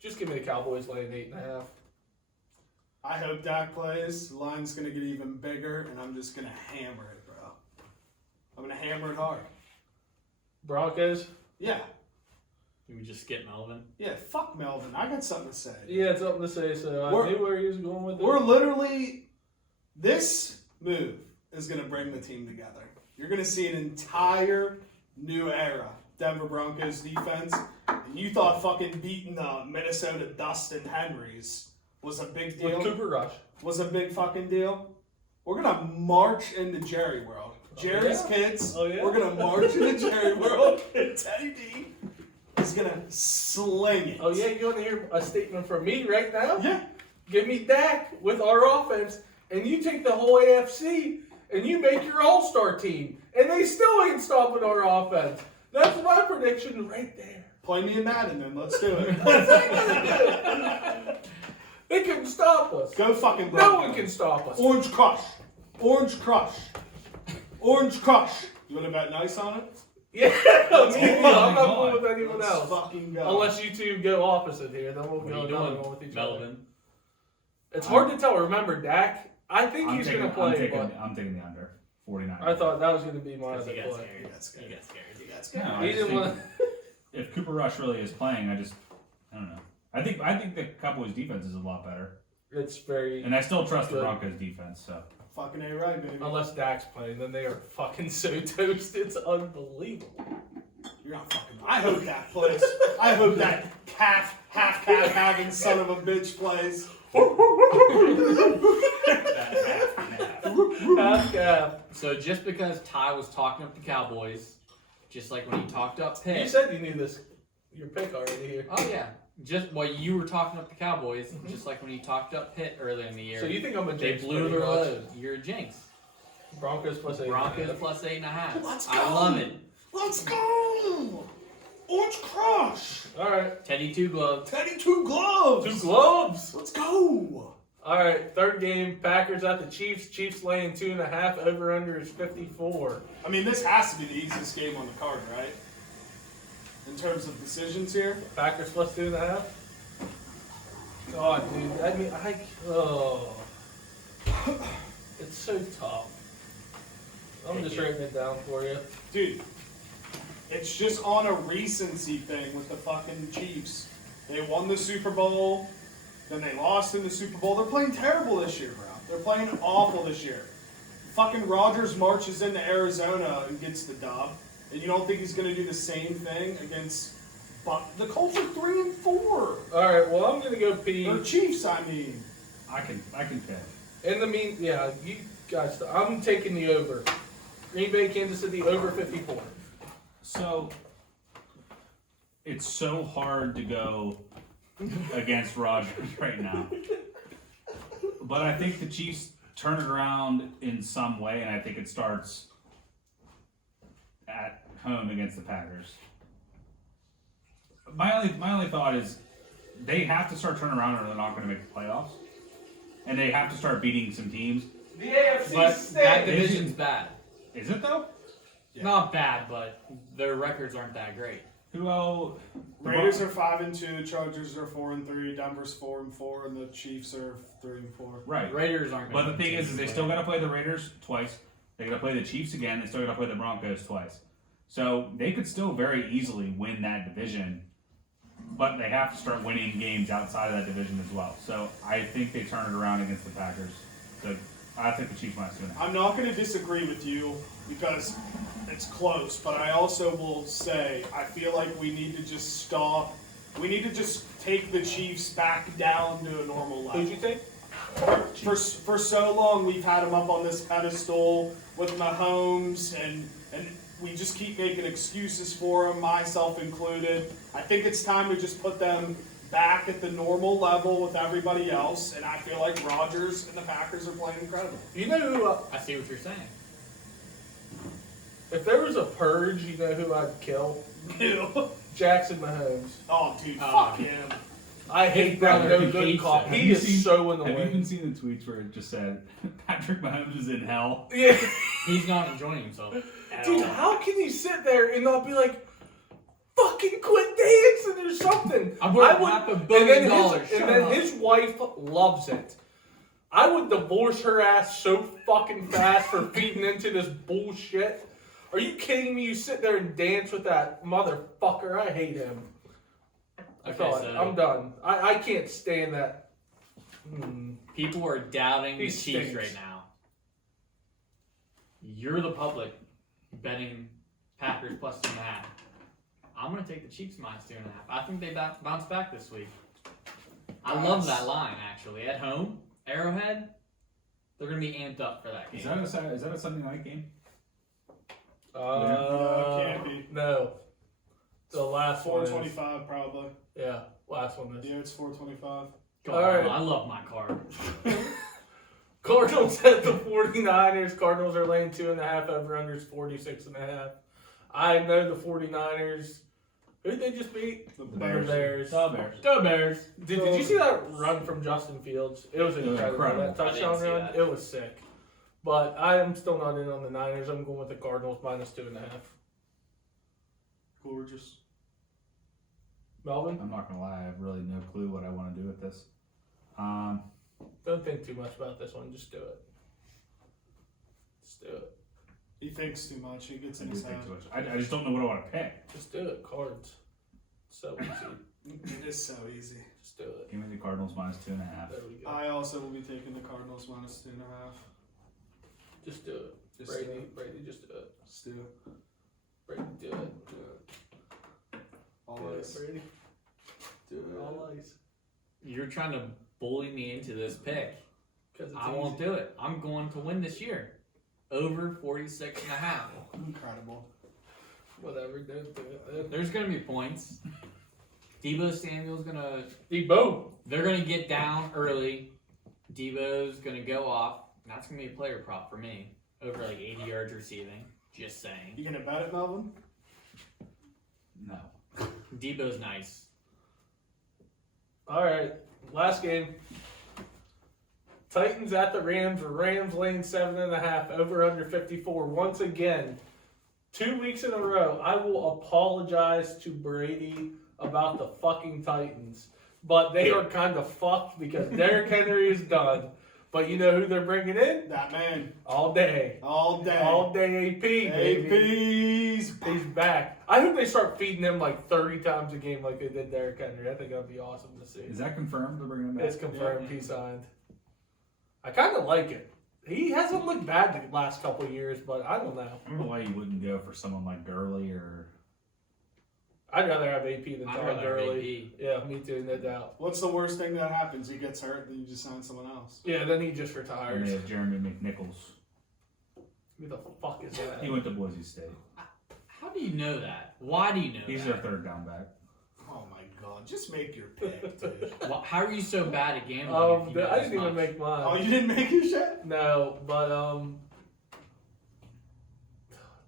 Just give me the Cowboys laying 8.5. I hope Dak plays. The line's gonna get even bigger, and I'm just gonna hammer it, bro. I'm gonna hammer it hard. Broncos. Yeah. We just skip Melvin. Yeah. Fuck Melvin. I got something to say. Yeah, it's something to say. So I knew where he was going with it. We're literally. This move is gonna bring the team together. You're gonna see an entire new era. Denver Broncos defense. And you thought fucking beating the Minnesota Dustin Henrys was a big deal. With Cooper Rush. Was a big fucking deal. We're gonna march into Jerry World. Jerry's kids. Oh, yeah? We're gonna march into Jerry World, and Teddy D is gonna sling it. Oh yeah, you want to hear a statement from me right now? Yeah. Give me Dak with our offense, and you take the whole AFC, and you make your all-star team, and they still ain't stopping our offense. That's my prediction right there. Play me in Madden then. Let's do it. They couldn't stop us. Go fucking No Broncos. one can stop us. Orange Crush. Orange Crush. Orange Crush. You want to bet nice on it? Yeah, Let's me, go. I'm Oh my not God. going with anyone Let's else. fucking go. Unless you two go opposite here, then we'll What are go you another doing, one with each other. Melvin? It's hard to tell. Remember, Dak, I think he's going to play, I'm taking the under 49. but I thought that was going to be my Because other he got play. scared. You got scared. He got scared. You got scared. No, He I just didn't think want if Cooper Rush really is playing, I don't know. I think the Cowboys defense is a lot better, It's very... and I still trust the Good. Broncos defense. So Fucking A-right, baby. Unless Dak's playing, then they are fucking so toast. It's unbelievable. You're not fucking. I hope Dak plays. I hope that half calf having son of a bitch plays. Half cap. So just because Ty was talking up the Cowboys, just like when he talked up You Pitt. said you knew this. Your pick already here. Oh yeah, Just what you were talking up the Cowboys, just like when you talked up Pitt earlier in the year. So you think I'm a they jinx? blew their load. You're a jinx. Broncos plus 8. Broncos plus 8.5. Let's go. I love it. Let's go! Orange Crush! All right. Teddy Two Gloves. Teddy Two Gloves! 2 gloves. Let's go! All right. Third game. Packers at the Chiefs. Chiefs laying 2.5. Over under is 54. I mean, this has to be the easiest game on the card, right? In terms of decisions here. Packers plus 2.5. God, dude. I mean, it's so tough. I'm just writing it down for you. Dude, it's just on a recency thing with the fucking Chiefs. They won the Super Bowl, then they lost in the Super Bowl. They're playing terrible this year, bro. They're playing awful this year. Fucking Rodgers marches into Arizona and gets the dub. And you don't think he's going to do the same thing against the Colts are 3-4. All right, well, I'm going to go pee. Or Chiefs, I mean. I can pick. In the you guys, I'm taking the over. Green Bay, Kansas City, over 54. So it's so hard to go against Rodgers right now. But I think the Chiefs turn it around in some way, and I think it starts at home against the Packers. My only thought is they have to start turning around or they're not going to make the playoffs. And they have to start beating some teams. The AFC But stinks. that division's bad. Is it though? Yeah. Not bad, but their records aren't that great. Raiders are 5-2, Chargers are 4-3, Denver's 4-4, and the Chiefs are 3-4. Right. Raiders aren't. But the thing is they still got to play the Raiders twice. They got to play the Chiefs again. They still got to play the Broncos twice. So they could still very easily win that division. But they have to start winning games outside of that division as well. So I think they turn it around against the Packers. So I think the Chiefs might do it. I'm not going to disagree with you because it's close, but I also will say I feel like we need to just stop. We need to just take the Chiefs back down to a normal level. Who'd you take? For so long, we've had them up on this pedestal with Mahomes, and we just keep making excuses for them, myself included. I think it's time to just put them back at the normal level with everybody else, and I feel like Rodgers and the Packers are playing incredible. You know who? I see what you're saying. If there was a purge, you know who I'd kill? Ew. Jackson Mahomes. Oh, dude, fuck him. I hate that brother, no he good hates call. it. He is so Have you even annoying. seen the tweets where it just said Patrick Mahomes is in hell? Yeah. He's not enjoying himself at Dude, all. how can you sit there and not be like, fucking quit dancing or something? I'm worth $500 million. And then his wife loves it. I would divorce her ass so fucking fast for feeding into this bullshit. Are you kidding me? You sit there and dance with that motherfucker. I hate him. Okay, so I'm done. I can't stand that. people are doubting He the Chiefs stinks. right now. You're the public betting Packers plus 2.5. I'm going to take the Chiefs minus 2.5. I think they bounce back this week. I love that line, actually. At home, Arrowhead, they're going to be amped up for that game. Is that a Sunday night game? It can't be. No. The last one. 425 probably. Yeah, last one is. Yeah, it's 425. Go All on, right. I love my card. Cardinals at the 49ers. Cardinals are laying 2.5. Over unders 46.5. I know the 49ers. Who'd they just beat? The Bears. Bears. The Bears. Go Bears. Did you see that run from Justin Fields? It was incredible. incredible. That touchdown I didn't see run, that. it was sick. But I am still not in on the Niners. I'm going with the Cardinals minus 2.5. Gorgeous. Melvin, I'm not gonna lie, I have really no clue what I want to do with this. don't think too much about this one. Just do it. Just do it. He thinks too much. He gets I in do his think head. too much. I just don't know what I want to pick. Just do it. Cards. So easy. It is so easy. Just do it. Give me the Cardinals minus 2.5. There we go. I also will be taking the Cardinals minus 2.5. Just do it. Just Brady, do it. Brady, just do it. Just do it. Brady, do it. All Do it, ice. Brady. Do it. All ice. You're trying to bully me into this pick. Because it's I won't do it. I'm going to win this year. Over 46.5. Incredible. Whatever, don't do it. There's going to be points. Debo Samuel's gonna. Debo. They're gonna get down early. Debo's gonna go off. That's gonna be a player prop for me. Over like 80 yards receiving. Just saying. You gonna bet it, Melvin? No. Debo's nice. All right, last game. Titans at the Rams. Rams laying 7.5. Over under 54. Once again, 2 weeks in a row, I will apologize to Brady about the fucking Titans. But they are kind of fucked because Derrick Henry is done. But you know who they're bringing in? That man. All day. All day. All day AP, baby. AP's He's back. I hope they start feeding him like 30 times a game like they did Derrick Henry. I think that'd be awesome to see. Is that confirmed? They're bringing him back? It's confirmed he signed. I kind of like it. He hasn't looked bad the last couple of years, but I don't know. I don't know why you wouldn't go for someone like Gurley or. I'd rather have AP than I'd Todd rather have Gurley. Yeah, me too, no doubt. What's the worst thing that happens? He gets hurt, then you just sign someone else. Yeah, then he just And retires. they have Jeremy McNichols. Who the fuck is that? He went to Boise State. How do you know that? Why do you know He's that? their third down back. Oh my god, just make your pick, dude. Well, how are you so bad at gambling? if you know I this didn't even much? make mine. Oh, you didn't make your shit? No, but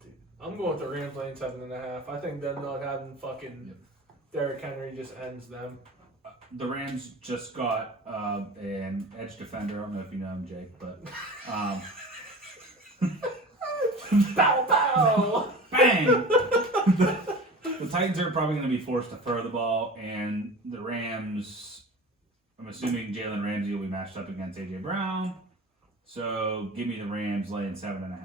dude, I'm going with the Rams laying 7.5. I think them not having fucking Derrick Henry just ends them. The Rams just got an edge defender. I don't know if you know him, Jake, but Bow bow! bang! The Titans are probably going to be forced to throw the ball, and the Rams, I'm assuming Jalen Ramsey will be matched up against A.J. Brown. So give me the Rams laying 7.5.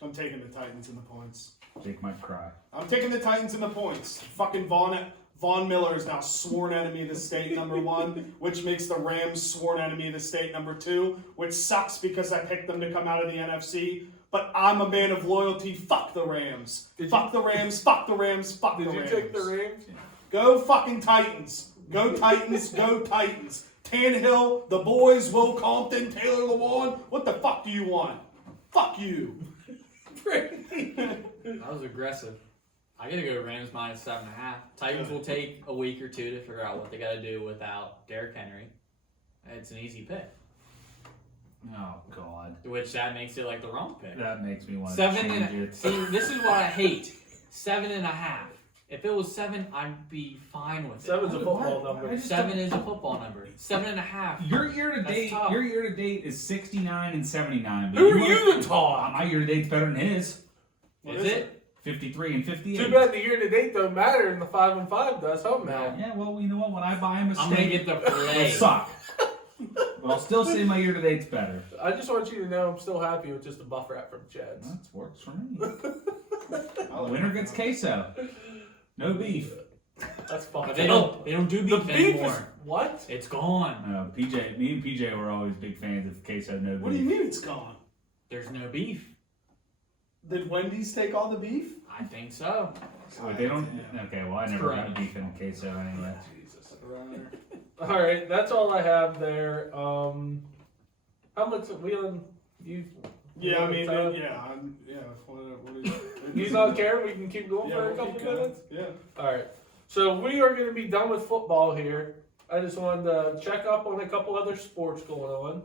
I'm taking the Titans in the points. Jake might cry. I'm taking the Titans in the points. Fucking Von Miller is now sworn enemy of the state, number 1, which makes the Rams sworn enemy of the state, number 2, which sucks because I picked them to come out of the NFC. But I'm a man of loyalty. Fuck the Rams. Fuck the Rams. Fuck the Rams. Fuck the Rams. Did you take the Rams? Go fucking Titans. Go Titans. Go Titans. Tannehill, the boys, Will Compton, Taylor Lewan. What the fuck do you want? Fuck you. That was aggressive. I gotta go Rams minus 7.5. Titans will take a week or two to figure out what they gotta do without Derrick Henry. It's an easy pick. Oh, God. Which that makes it like the wrong pick. That makes me want to 7 change and it. see, this is what I hate. 7.5. If it was 7, I'd be fine with it. 7's a football number. 7 is a football number. 7.5. Your year to That's date, tough. your year to date is 69 and 79. But Who are you to talk? My year to date's better than his. What Is is it? 53 and 58. Too bad the year to date don't matter and the 5 and 5 does somehow. Yeah, well, you know what? When I buy him a I'm gonna steak, get the it'll filet. suck. But I'll still say my year to date's better. I just want you to know I'm still happy with just a buff wrap from Chad's. That works for me. Winner gets queso. No beef. That's fine. But they don't do The beef beef anymore. is what? It's gone. Me and PJ were always big fans of queso, no beef. What do you mean it's gone? There's no beef. Did Wendy's take all the beef? I think so. Wait, they don't. Okay, well, I never Correct. got beef in a queso anyway. Jesus. Alright, that's all I have there. How much we on you? Yeah, I you mean, wanna yeah. What is You don't care? We can keep going Yeah, for a we'll couple keep going. minutes? Yeah. Alright. So we are going to be done with football here. I just wanted to check up on a couple other sports going on.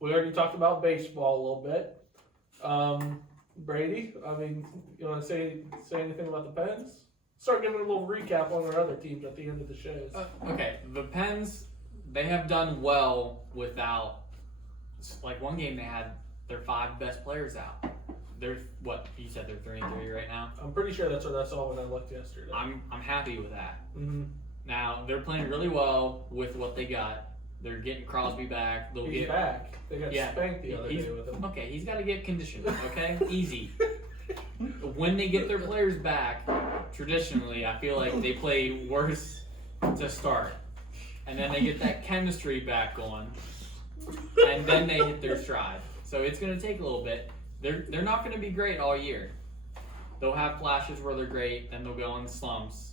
We already talked about baseball a little bit. Brady, I mean, you want to say anything about the Pens? Start giving a little recap on our other teams at the end of the shows. Okay, the Pens, they have done well without, like one game they had their 5 best players out. They're, what, you said they're 3-3 right now? I'm pretty sure that's what I saw when I looked yesterday. I'm happy with that. Mm-hmm. Now, they're playing really well with what they got. They're getting Crosby back. They'll He's get back. They got spanked the other day with him. Okay, he's got to get conditioned, okay? Easy. When they get their players back, traditionally, I feel like they play worse to start. And then they get that chemistry back going. And then they hit their stride. So it's going to take a little bit. They're not going to be great all year. They'll have flashes where they're great, then they'll go in slumps.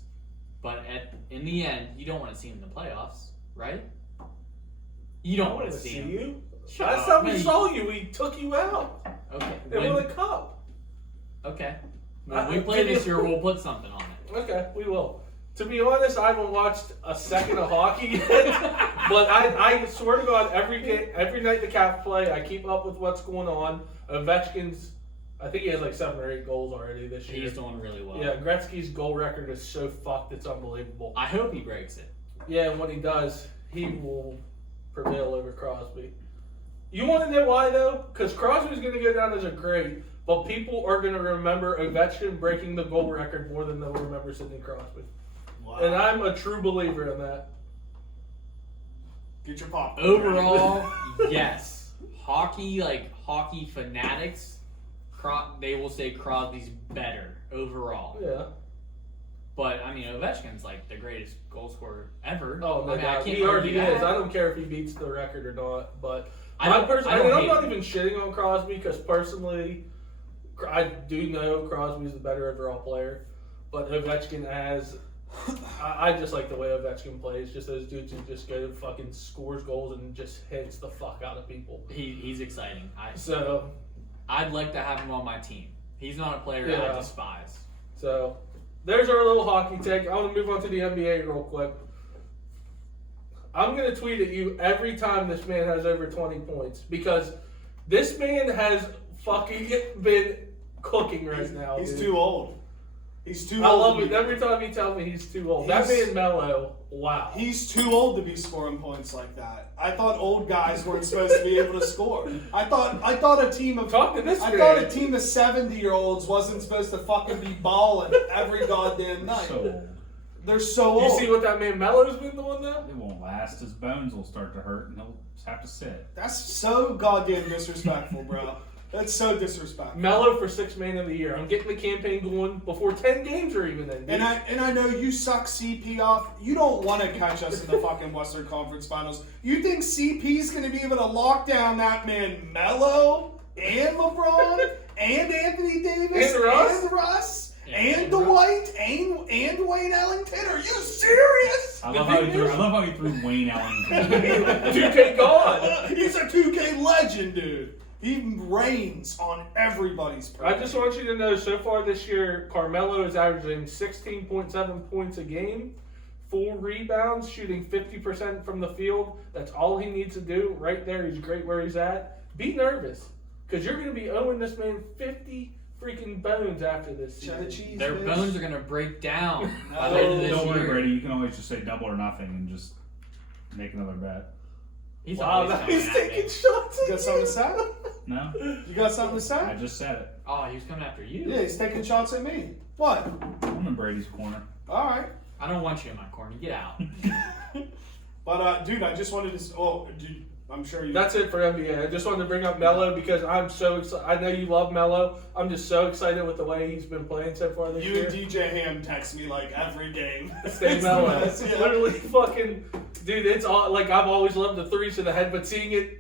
But in the end, you don't want to see them in the playoffs, right? You don't want to see them. you. Shut Last up. time we No, saw you, we took you out. Okay. They won a cup. Okay. When we play this year, we'll put something on it. Okay, we will. To be honest, I haven't watched a second of hockey yet. But I swear to God, every night the Caps play, I keep up with what's going on. Ovechkin's, I think he has like 7 or 8 goals already this year. He's doing really well. Yeah, Gretzky's goal record is so fucked, it's unbelievable. I hope he breaks it. Yeah, and when he does, he will prevail over Crosby. You want to know why, though? Because Crosby's going to go down as a great, but people are going to remember Ovechkin breaking the goal record more than they'll remember Sidney Crosby. Wow. And I'm a true believer in that. Get your popcorn. Overall, yes. Hockey fanatics, they will say Crosby's better overall. Yeah. But, I mean, Ovechkin's like the greatest goal scorer ever. Oh, no I mean, I doubt. can't He already argue is. that. I don't care if he beats the record or not. But I'm I'm not hate even shitting on Crosby because personally, I do know Crosby's the better overall player. But Ovechkin I just like the way Ovechkin plays. Just those dudes who just go fucking scores goals and just hits the fuck out of people. He's exciting. I'd like to have him on my team. He's not a player I despise. So there's our little hockey take. I want to move on to the NBA real quick. I'm going to tweet at you every time this man has over 20 points because this man has fucking been cooking right now. He's dude. too old. He's too I old. love it. Every time you tell me he's too old. That man Melo, wow. He's too old to be scoring points like that. I thought old guys weren't supposed to be able to score. I thought a team of 70-year-olds wasn't supposed to fucking be balling every goddamn night. So old. They're so old. You see what that man Melo's been doing though? It won't last. His bones will start to hurt, and he'll just have to sit. That's so goddamn disrespectful, bro. That's so disrespectful. Melo for 6th man of the year. I'm getting the campaign going before 10 games are even in. And I know you suck CP off. You don't want to catch us in the fucking Western Conference Finals. You think CP's going to be able to lock down that man Melo and LeBron and Anthony Davis And Russ? and Russ Yeah, and and Dwight and Wayne Ellington? Are you serious? I love how he threw Wayne Ellington. 2K God. He's a 2K legend, dude. He reigns on everybody's parade. I just want you to know, so far this year, Carmelo is averaging 16.7 points a game, 4 rebounds, shooting 50% from the field. That's all he needs to do. Right there, he's great where he's at. Be nervous, because you're going to be owing this man 50 freaking bones after this season. Their bones are going to break down by the end of this Don't worry, year. Brady. You can always just say double or nothing and just make another bet. He's Wow, always now coming he's at me. taking shots You at got something to say? No, You got something to I say? just said it. Oh, he was coming after you. Yeah, he's taking shots at me. What? I'm in Brady's corner. All right. I don't want you in my corner. Get out. But, dude, I just wanted to... Oh, dude, I'm sure you... That's it for NBA. I just wanted to bring up Melo because I'm so excited. I know you love Melo. I'm just so excited with the way he's been playing so far this You year. and DJ Ham text me, like, every game. Stay It's the Melo. best, yeah. Literally fucking... Dude, it's all... Like, I've always loved the threes to the head, but seeing it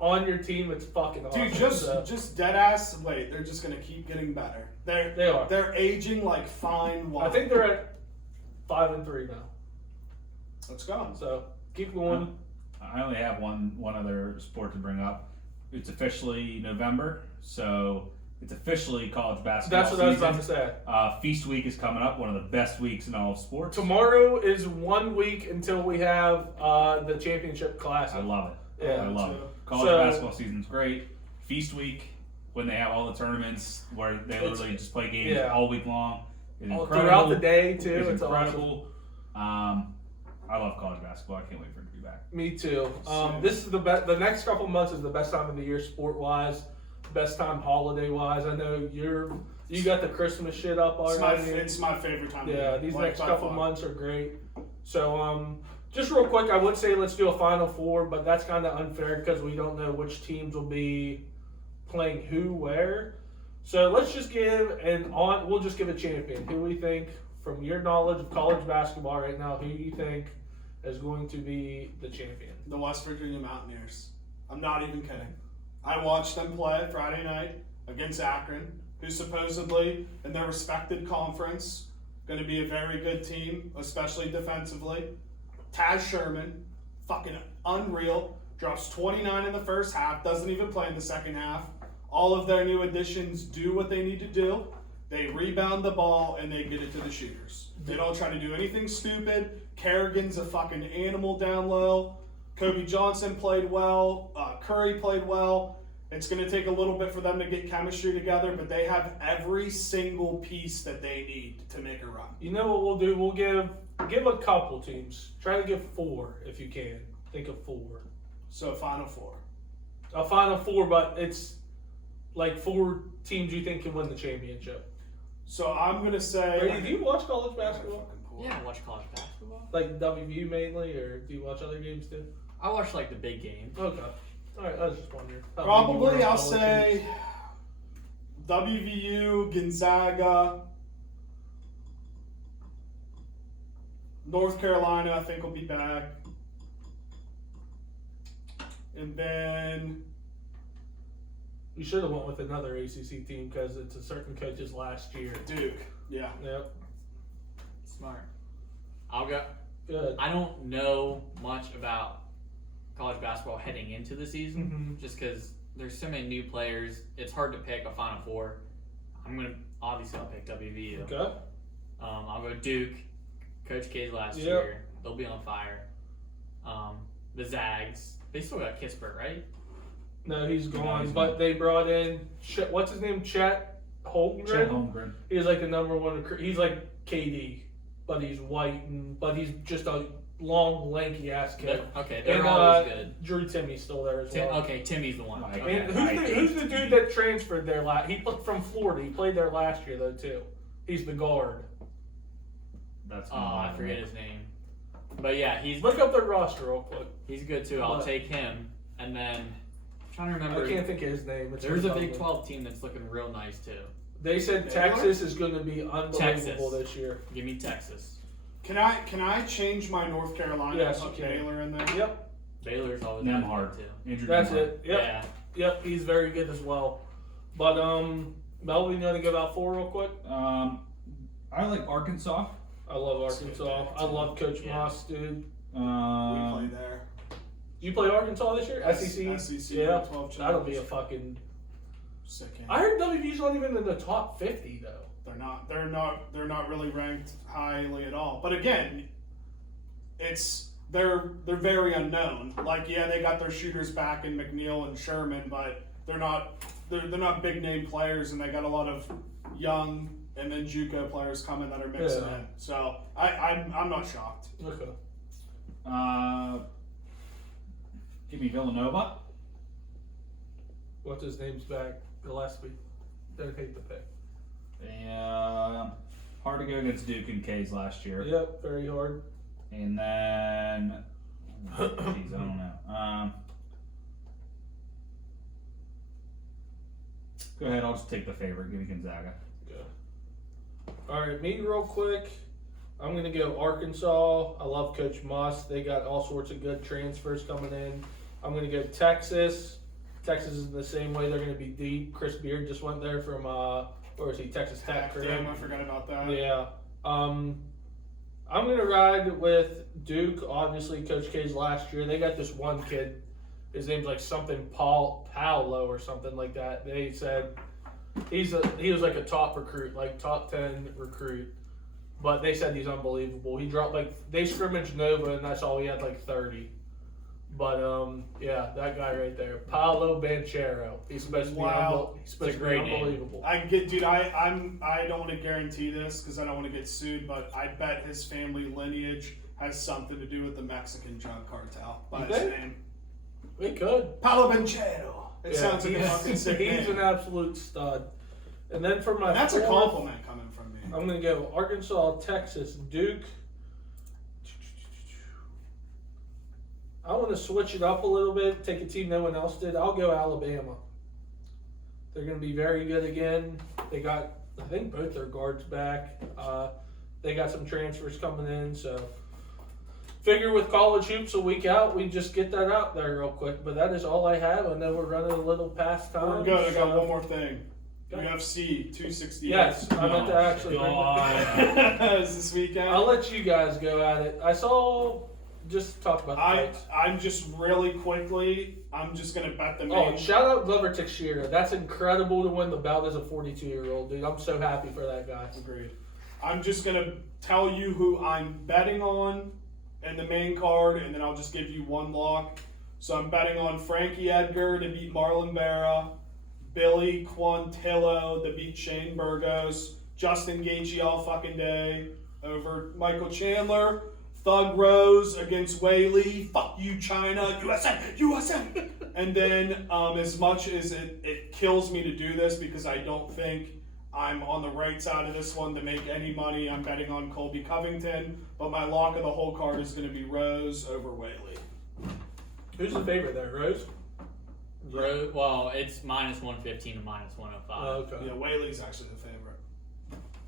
on your team, it's fucking awesome. Dude, So, just dead ass. Wait, they're just gonna keep getting better. they are. They're aging like fine wine. I think they're at 5-3 now. Let's go. So, keep going. I only have one other sport to bring up. It's officially November, so it's officially college basketball That's what I was season. about to say. Feast week is coming up, one of the best weeks in all of sports. Tomorrow is 1 week until we have the championship classic. I love it. Yeah, I love too. it. College basketball season's great. Feast week, when they have all the tournaments where they literally just play games all week long. It's incredible. Throughout the day, too. It's Awesome. incredible. I love college basketball. I can't wait for it to be back. Me too. Same. This is the best. The next couple months is the best time of the year, sport-wise. Best time holiday-wise. I know you got the Christmas shit up already. It's my favorite time. Yeah, of year. these Like, next by couple far. months are great. So, just real quick, I would say let's do a Final Four, but that's kind of unfair because we don't know which teams will be playing who where. So let's just we'll just give a champion. Who we think, from your knowledge of college basketball right now, who you think is going to be the champion? The West Virginia Mountaineers. I'm not even kidding. I watched them play Friday night against Akron, who supposedly, in their respected conference, going to be a very good team, especially defensively. Taz Sherman, fucking unreal, drops 29 in the first half, doesn't even play in the second half. All of their new additions do what they need to do. They rebound the ball and they get it to the shooters. They don't try to do anything stupid. Kerrigan's a fucking animal down low. Kobe Johnson played well. Curry played well. It's going to take a little bit for them to get chemistry together, but they have every single piece that they need to make a run. You know what we'll do? We'll give a couple teams. Try to give 4 if you can. Think of 4. So Final Four. A Final Four, but it's like 4 teams you think can win the championship. So I'm going to say... Brady, do you watch college basketball? Yeah, I watch college basketball. Like WVU mainly, or do you watch other games too? I watch like the big games. Okay. All right, I was just wondering. Probably I'll say WVU, Gonzaga, North Carolina I think will be back. And then... You should have went with another ACC team because it's a certain coach's last year. Duke, yeah. Yep. Smart. I'll go. Good. I don't know much about college basketball heading into the season, just because there's so many new players. It's hard to pick a Final Four. I'll pick WVU. Okay. I'll go Duke. Coach K's last year. They'll be on fire. The Zags. They still got Kispert, right? No, he's gone. But they brought in what's his name? Chet Holmgren. Chet Holmgren. He's like the number one recruit. He's like KD, but he's white but he's just a long, lanky ass kid. They're always good. Drew Timmy's still there as well. Okay, Timmy's the one. And who's the dude that transferred there last? He played from Florida. He played there last year though too. He's the guard. That's I forget his name. But yeah, look up their roster real quick. He's good too. I'll take him. And then I'm trying to remember. I can't think of his name. There's a Big 12 team that's looking real nice too. They said Texas is going to be unbelievable this year. Give me Texas. Can I change my North Carolina and put Baylor in there? Yep. Baylor's always Nemhard too. That's it. Yep. Yeah. Yep. He's very good as well. But Melvin, you know to give out 4 real quick? I like Arkansas. I love Arkansas. I love Coach Moss, dude. We play there. You play Arkansas this year? SEC? SEC. Yeah. 12 That'll be a fucking sick game. I heard WVU's not even in the top 50 though. They're not really ranked highly at all. But again, they're very unknown. Like they got their shooters back in McNeil and Sherman, but they're not big name players, and they got a lot of young and then JUCO players coming that are mixing in. So I'm not shocked. Okay. Give me Villanova. What's his name's back? Gillespie. Don't hate the pick. Hard to go against Duke and K's last year. Yep, very hard. And then, geez, I don't know. Go ahead, I'll just take the favorite. Give me Gonzaga. Good. All right, me real quick. I'm going to go Arkansas. I love Coach Moss. They got all sorts of good transfers coming in. I'm going to go Texas. Texas is the same way. They're going to be deep. Chris Beard just went there from, where is he? Texas Tech. Damn, I forgot about that. Yeah. I'm going to ride with Duke. Obviously, Coach K's last year. They got this one kid. His name's like something Paolo or something like that. They said he was like a top recruit, like top 10 recruit. But they said he's unbelievable. He dropped they scrimmaged Nova and that's all he had 30. But yeah, that guy right there, Paolo Banchero. He's supposed to be unbelievable. I don't want to guarantee this because I don't want to get sued, but I bet his family lineage has something to do with the Mexican drug cartel by his name. We could. Paolo Banchero. It sounds like a fucking sick name. He's an absolute stud. And then for my that's a compliment coming from me. I'm going to go Arkansas, Texas, Duke. I want to switch it up a little bit, take a team no one else did. I'll go Alabama. They're going to be very good again. They got, I think, both their guards back. They got some transfers coming in, so figure with college hoops a week out, we just get that out there real quick. But that is all I have. I know we're running a little past time. We're good. I got one more thing. UFC 268. Yes, I meant to actually bring it. Is this weekend? I'll let you guys go at it. I saw just talk about the fights. I'm just really quickly. I'm just gonna bet the main. Oh, shout out Glover Teixeira. That's incredible to win the belt as a 42-year-old dude. I'm so happy for that guy. Agreed. I'm just gonna tell you who I'm betting on in the main card, and then I'll just give you one lock. So I'm betting on Frankie Edgar to beat Marlon Vera, Billy Quantillo to beat Shane Burgos, Justin Gaethje all fucking day over Michael Chandler, Thug Rose against Wei Lee, fuck you China, USA. And then as much as it kills me to do this because I don't think I'm on the right side of this one to make any money, I'm betting on Colby Covington, but my lock of the whole card is going to be Rose over Wei Lee. Who's the favorite there, Rose? Well, it's -115 to -105. Oh, okay. Yeah, Wei Lee's actually the favorite.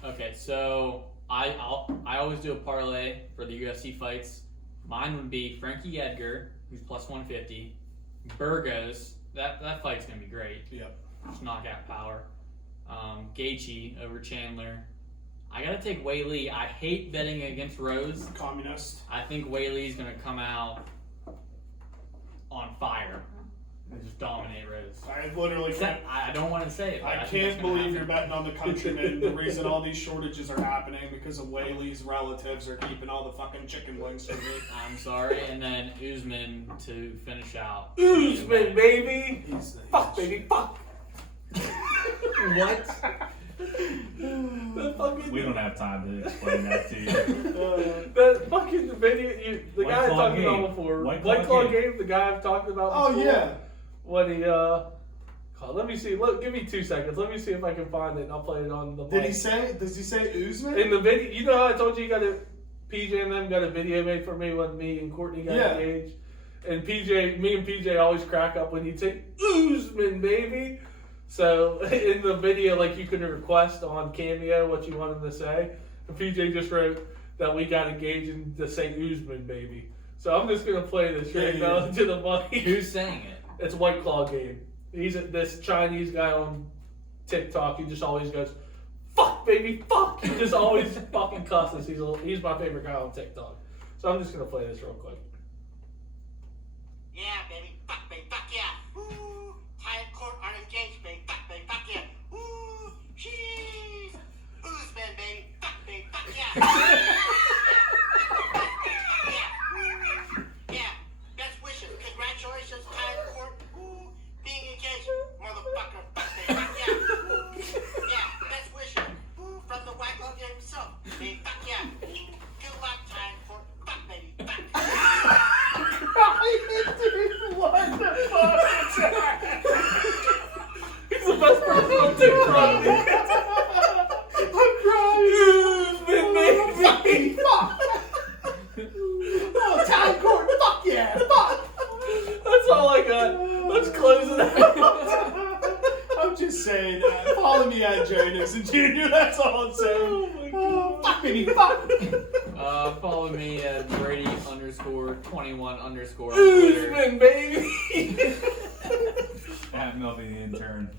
Okay, so I always do a parlay for the UFC fights. Mine would be Frankie Edgar, who's +150. Burgos, that fight's gonna be great. Yep. Just knockout power. Gaethje over Chandler. I gotta take Wei Lee. I hate betting against Rose. Communist. I think Wei Lee's gonna come out on fire and just dominate Rose. I literally can't. I don't want to say it. But I think can't that's gonna believe happen. you're betting on the countrymen. The reason all these shortages are happening because of Wei Lee's relatives are keeping all the fucking chicken wings for me. I'm sorry. And then Usman to finish out. Usman, baby! Fuck, baby, fuck! What? The fucking, We don't have time to explain that to you. that fucking video, the White guy I've Claw talked game. about before. White White Claw Claw game. game, the guy I've talked about Oh before. yeah. When he, let me see, give me 2 seconds. Let me see if I can find it and I'll play it on the mic. Does he say Usman? In the video, you know how I told you PJ and them got a video made for me when me and Courtney got engaged? And me and PJ always crack up when you say Usman, baby. So in the video, like, you can request on Cameo what you want him to say. And PJ just wrote that we got engaged and to say Usman, baby. So I'm just gonna play this right now to the mic. Who's saying it? It's White Claw game. He's this Chinese guy on TikTok. He just always goes, "Fuck, baby, fuck." He just always fucking cusses. He's my favorite guy on TikTok. So I'm just gonna play this real quick. Yeah, baby, fuck yeah. Ooh, tired court are engaged, baby, fuck yeah. Ooh, cheese. Usman, baby, fuck yeah. Yeah, best wishes. Congratulations, tired court. Ooh, being engaged, motherfucker, fuck yeah. Ooh, yeah, best wishes. Ooh, from the White Claw game himself, baby, fuck yeah. Good luck, tired court, fuck baby, fuck. He's the best person on TikTok. I'm crying. Usman, baby. Fuck. Oh, time court. Fuck yeah. Fuck. That's all I got. Let's close it out. I'm just saying. Follow me at Jerry Nixon Jr. That's all I'm saying. Oh my God. Fuck baby. Fuck. Follow me at Brady_21_ on Twitter. Usman, baby. At Melvin the intern.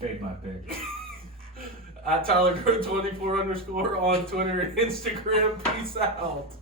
Fade my pick. At TylerGrow24_ on Twitter and Instagram. Peace out.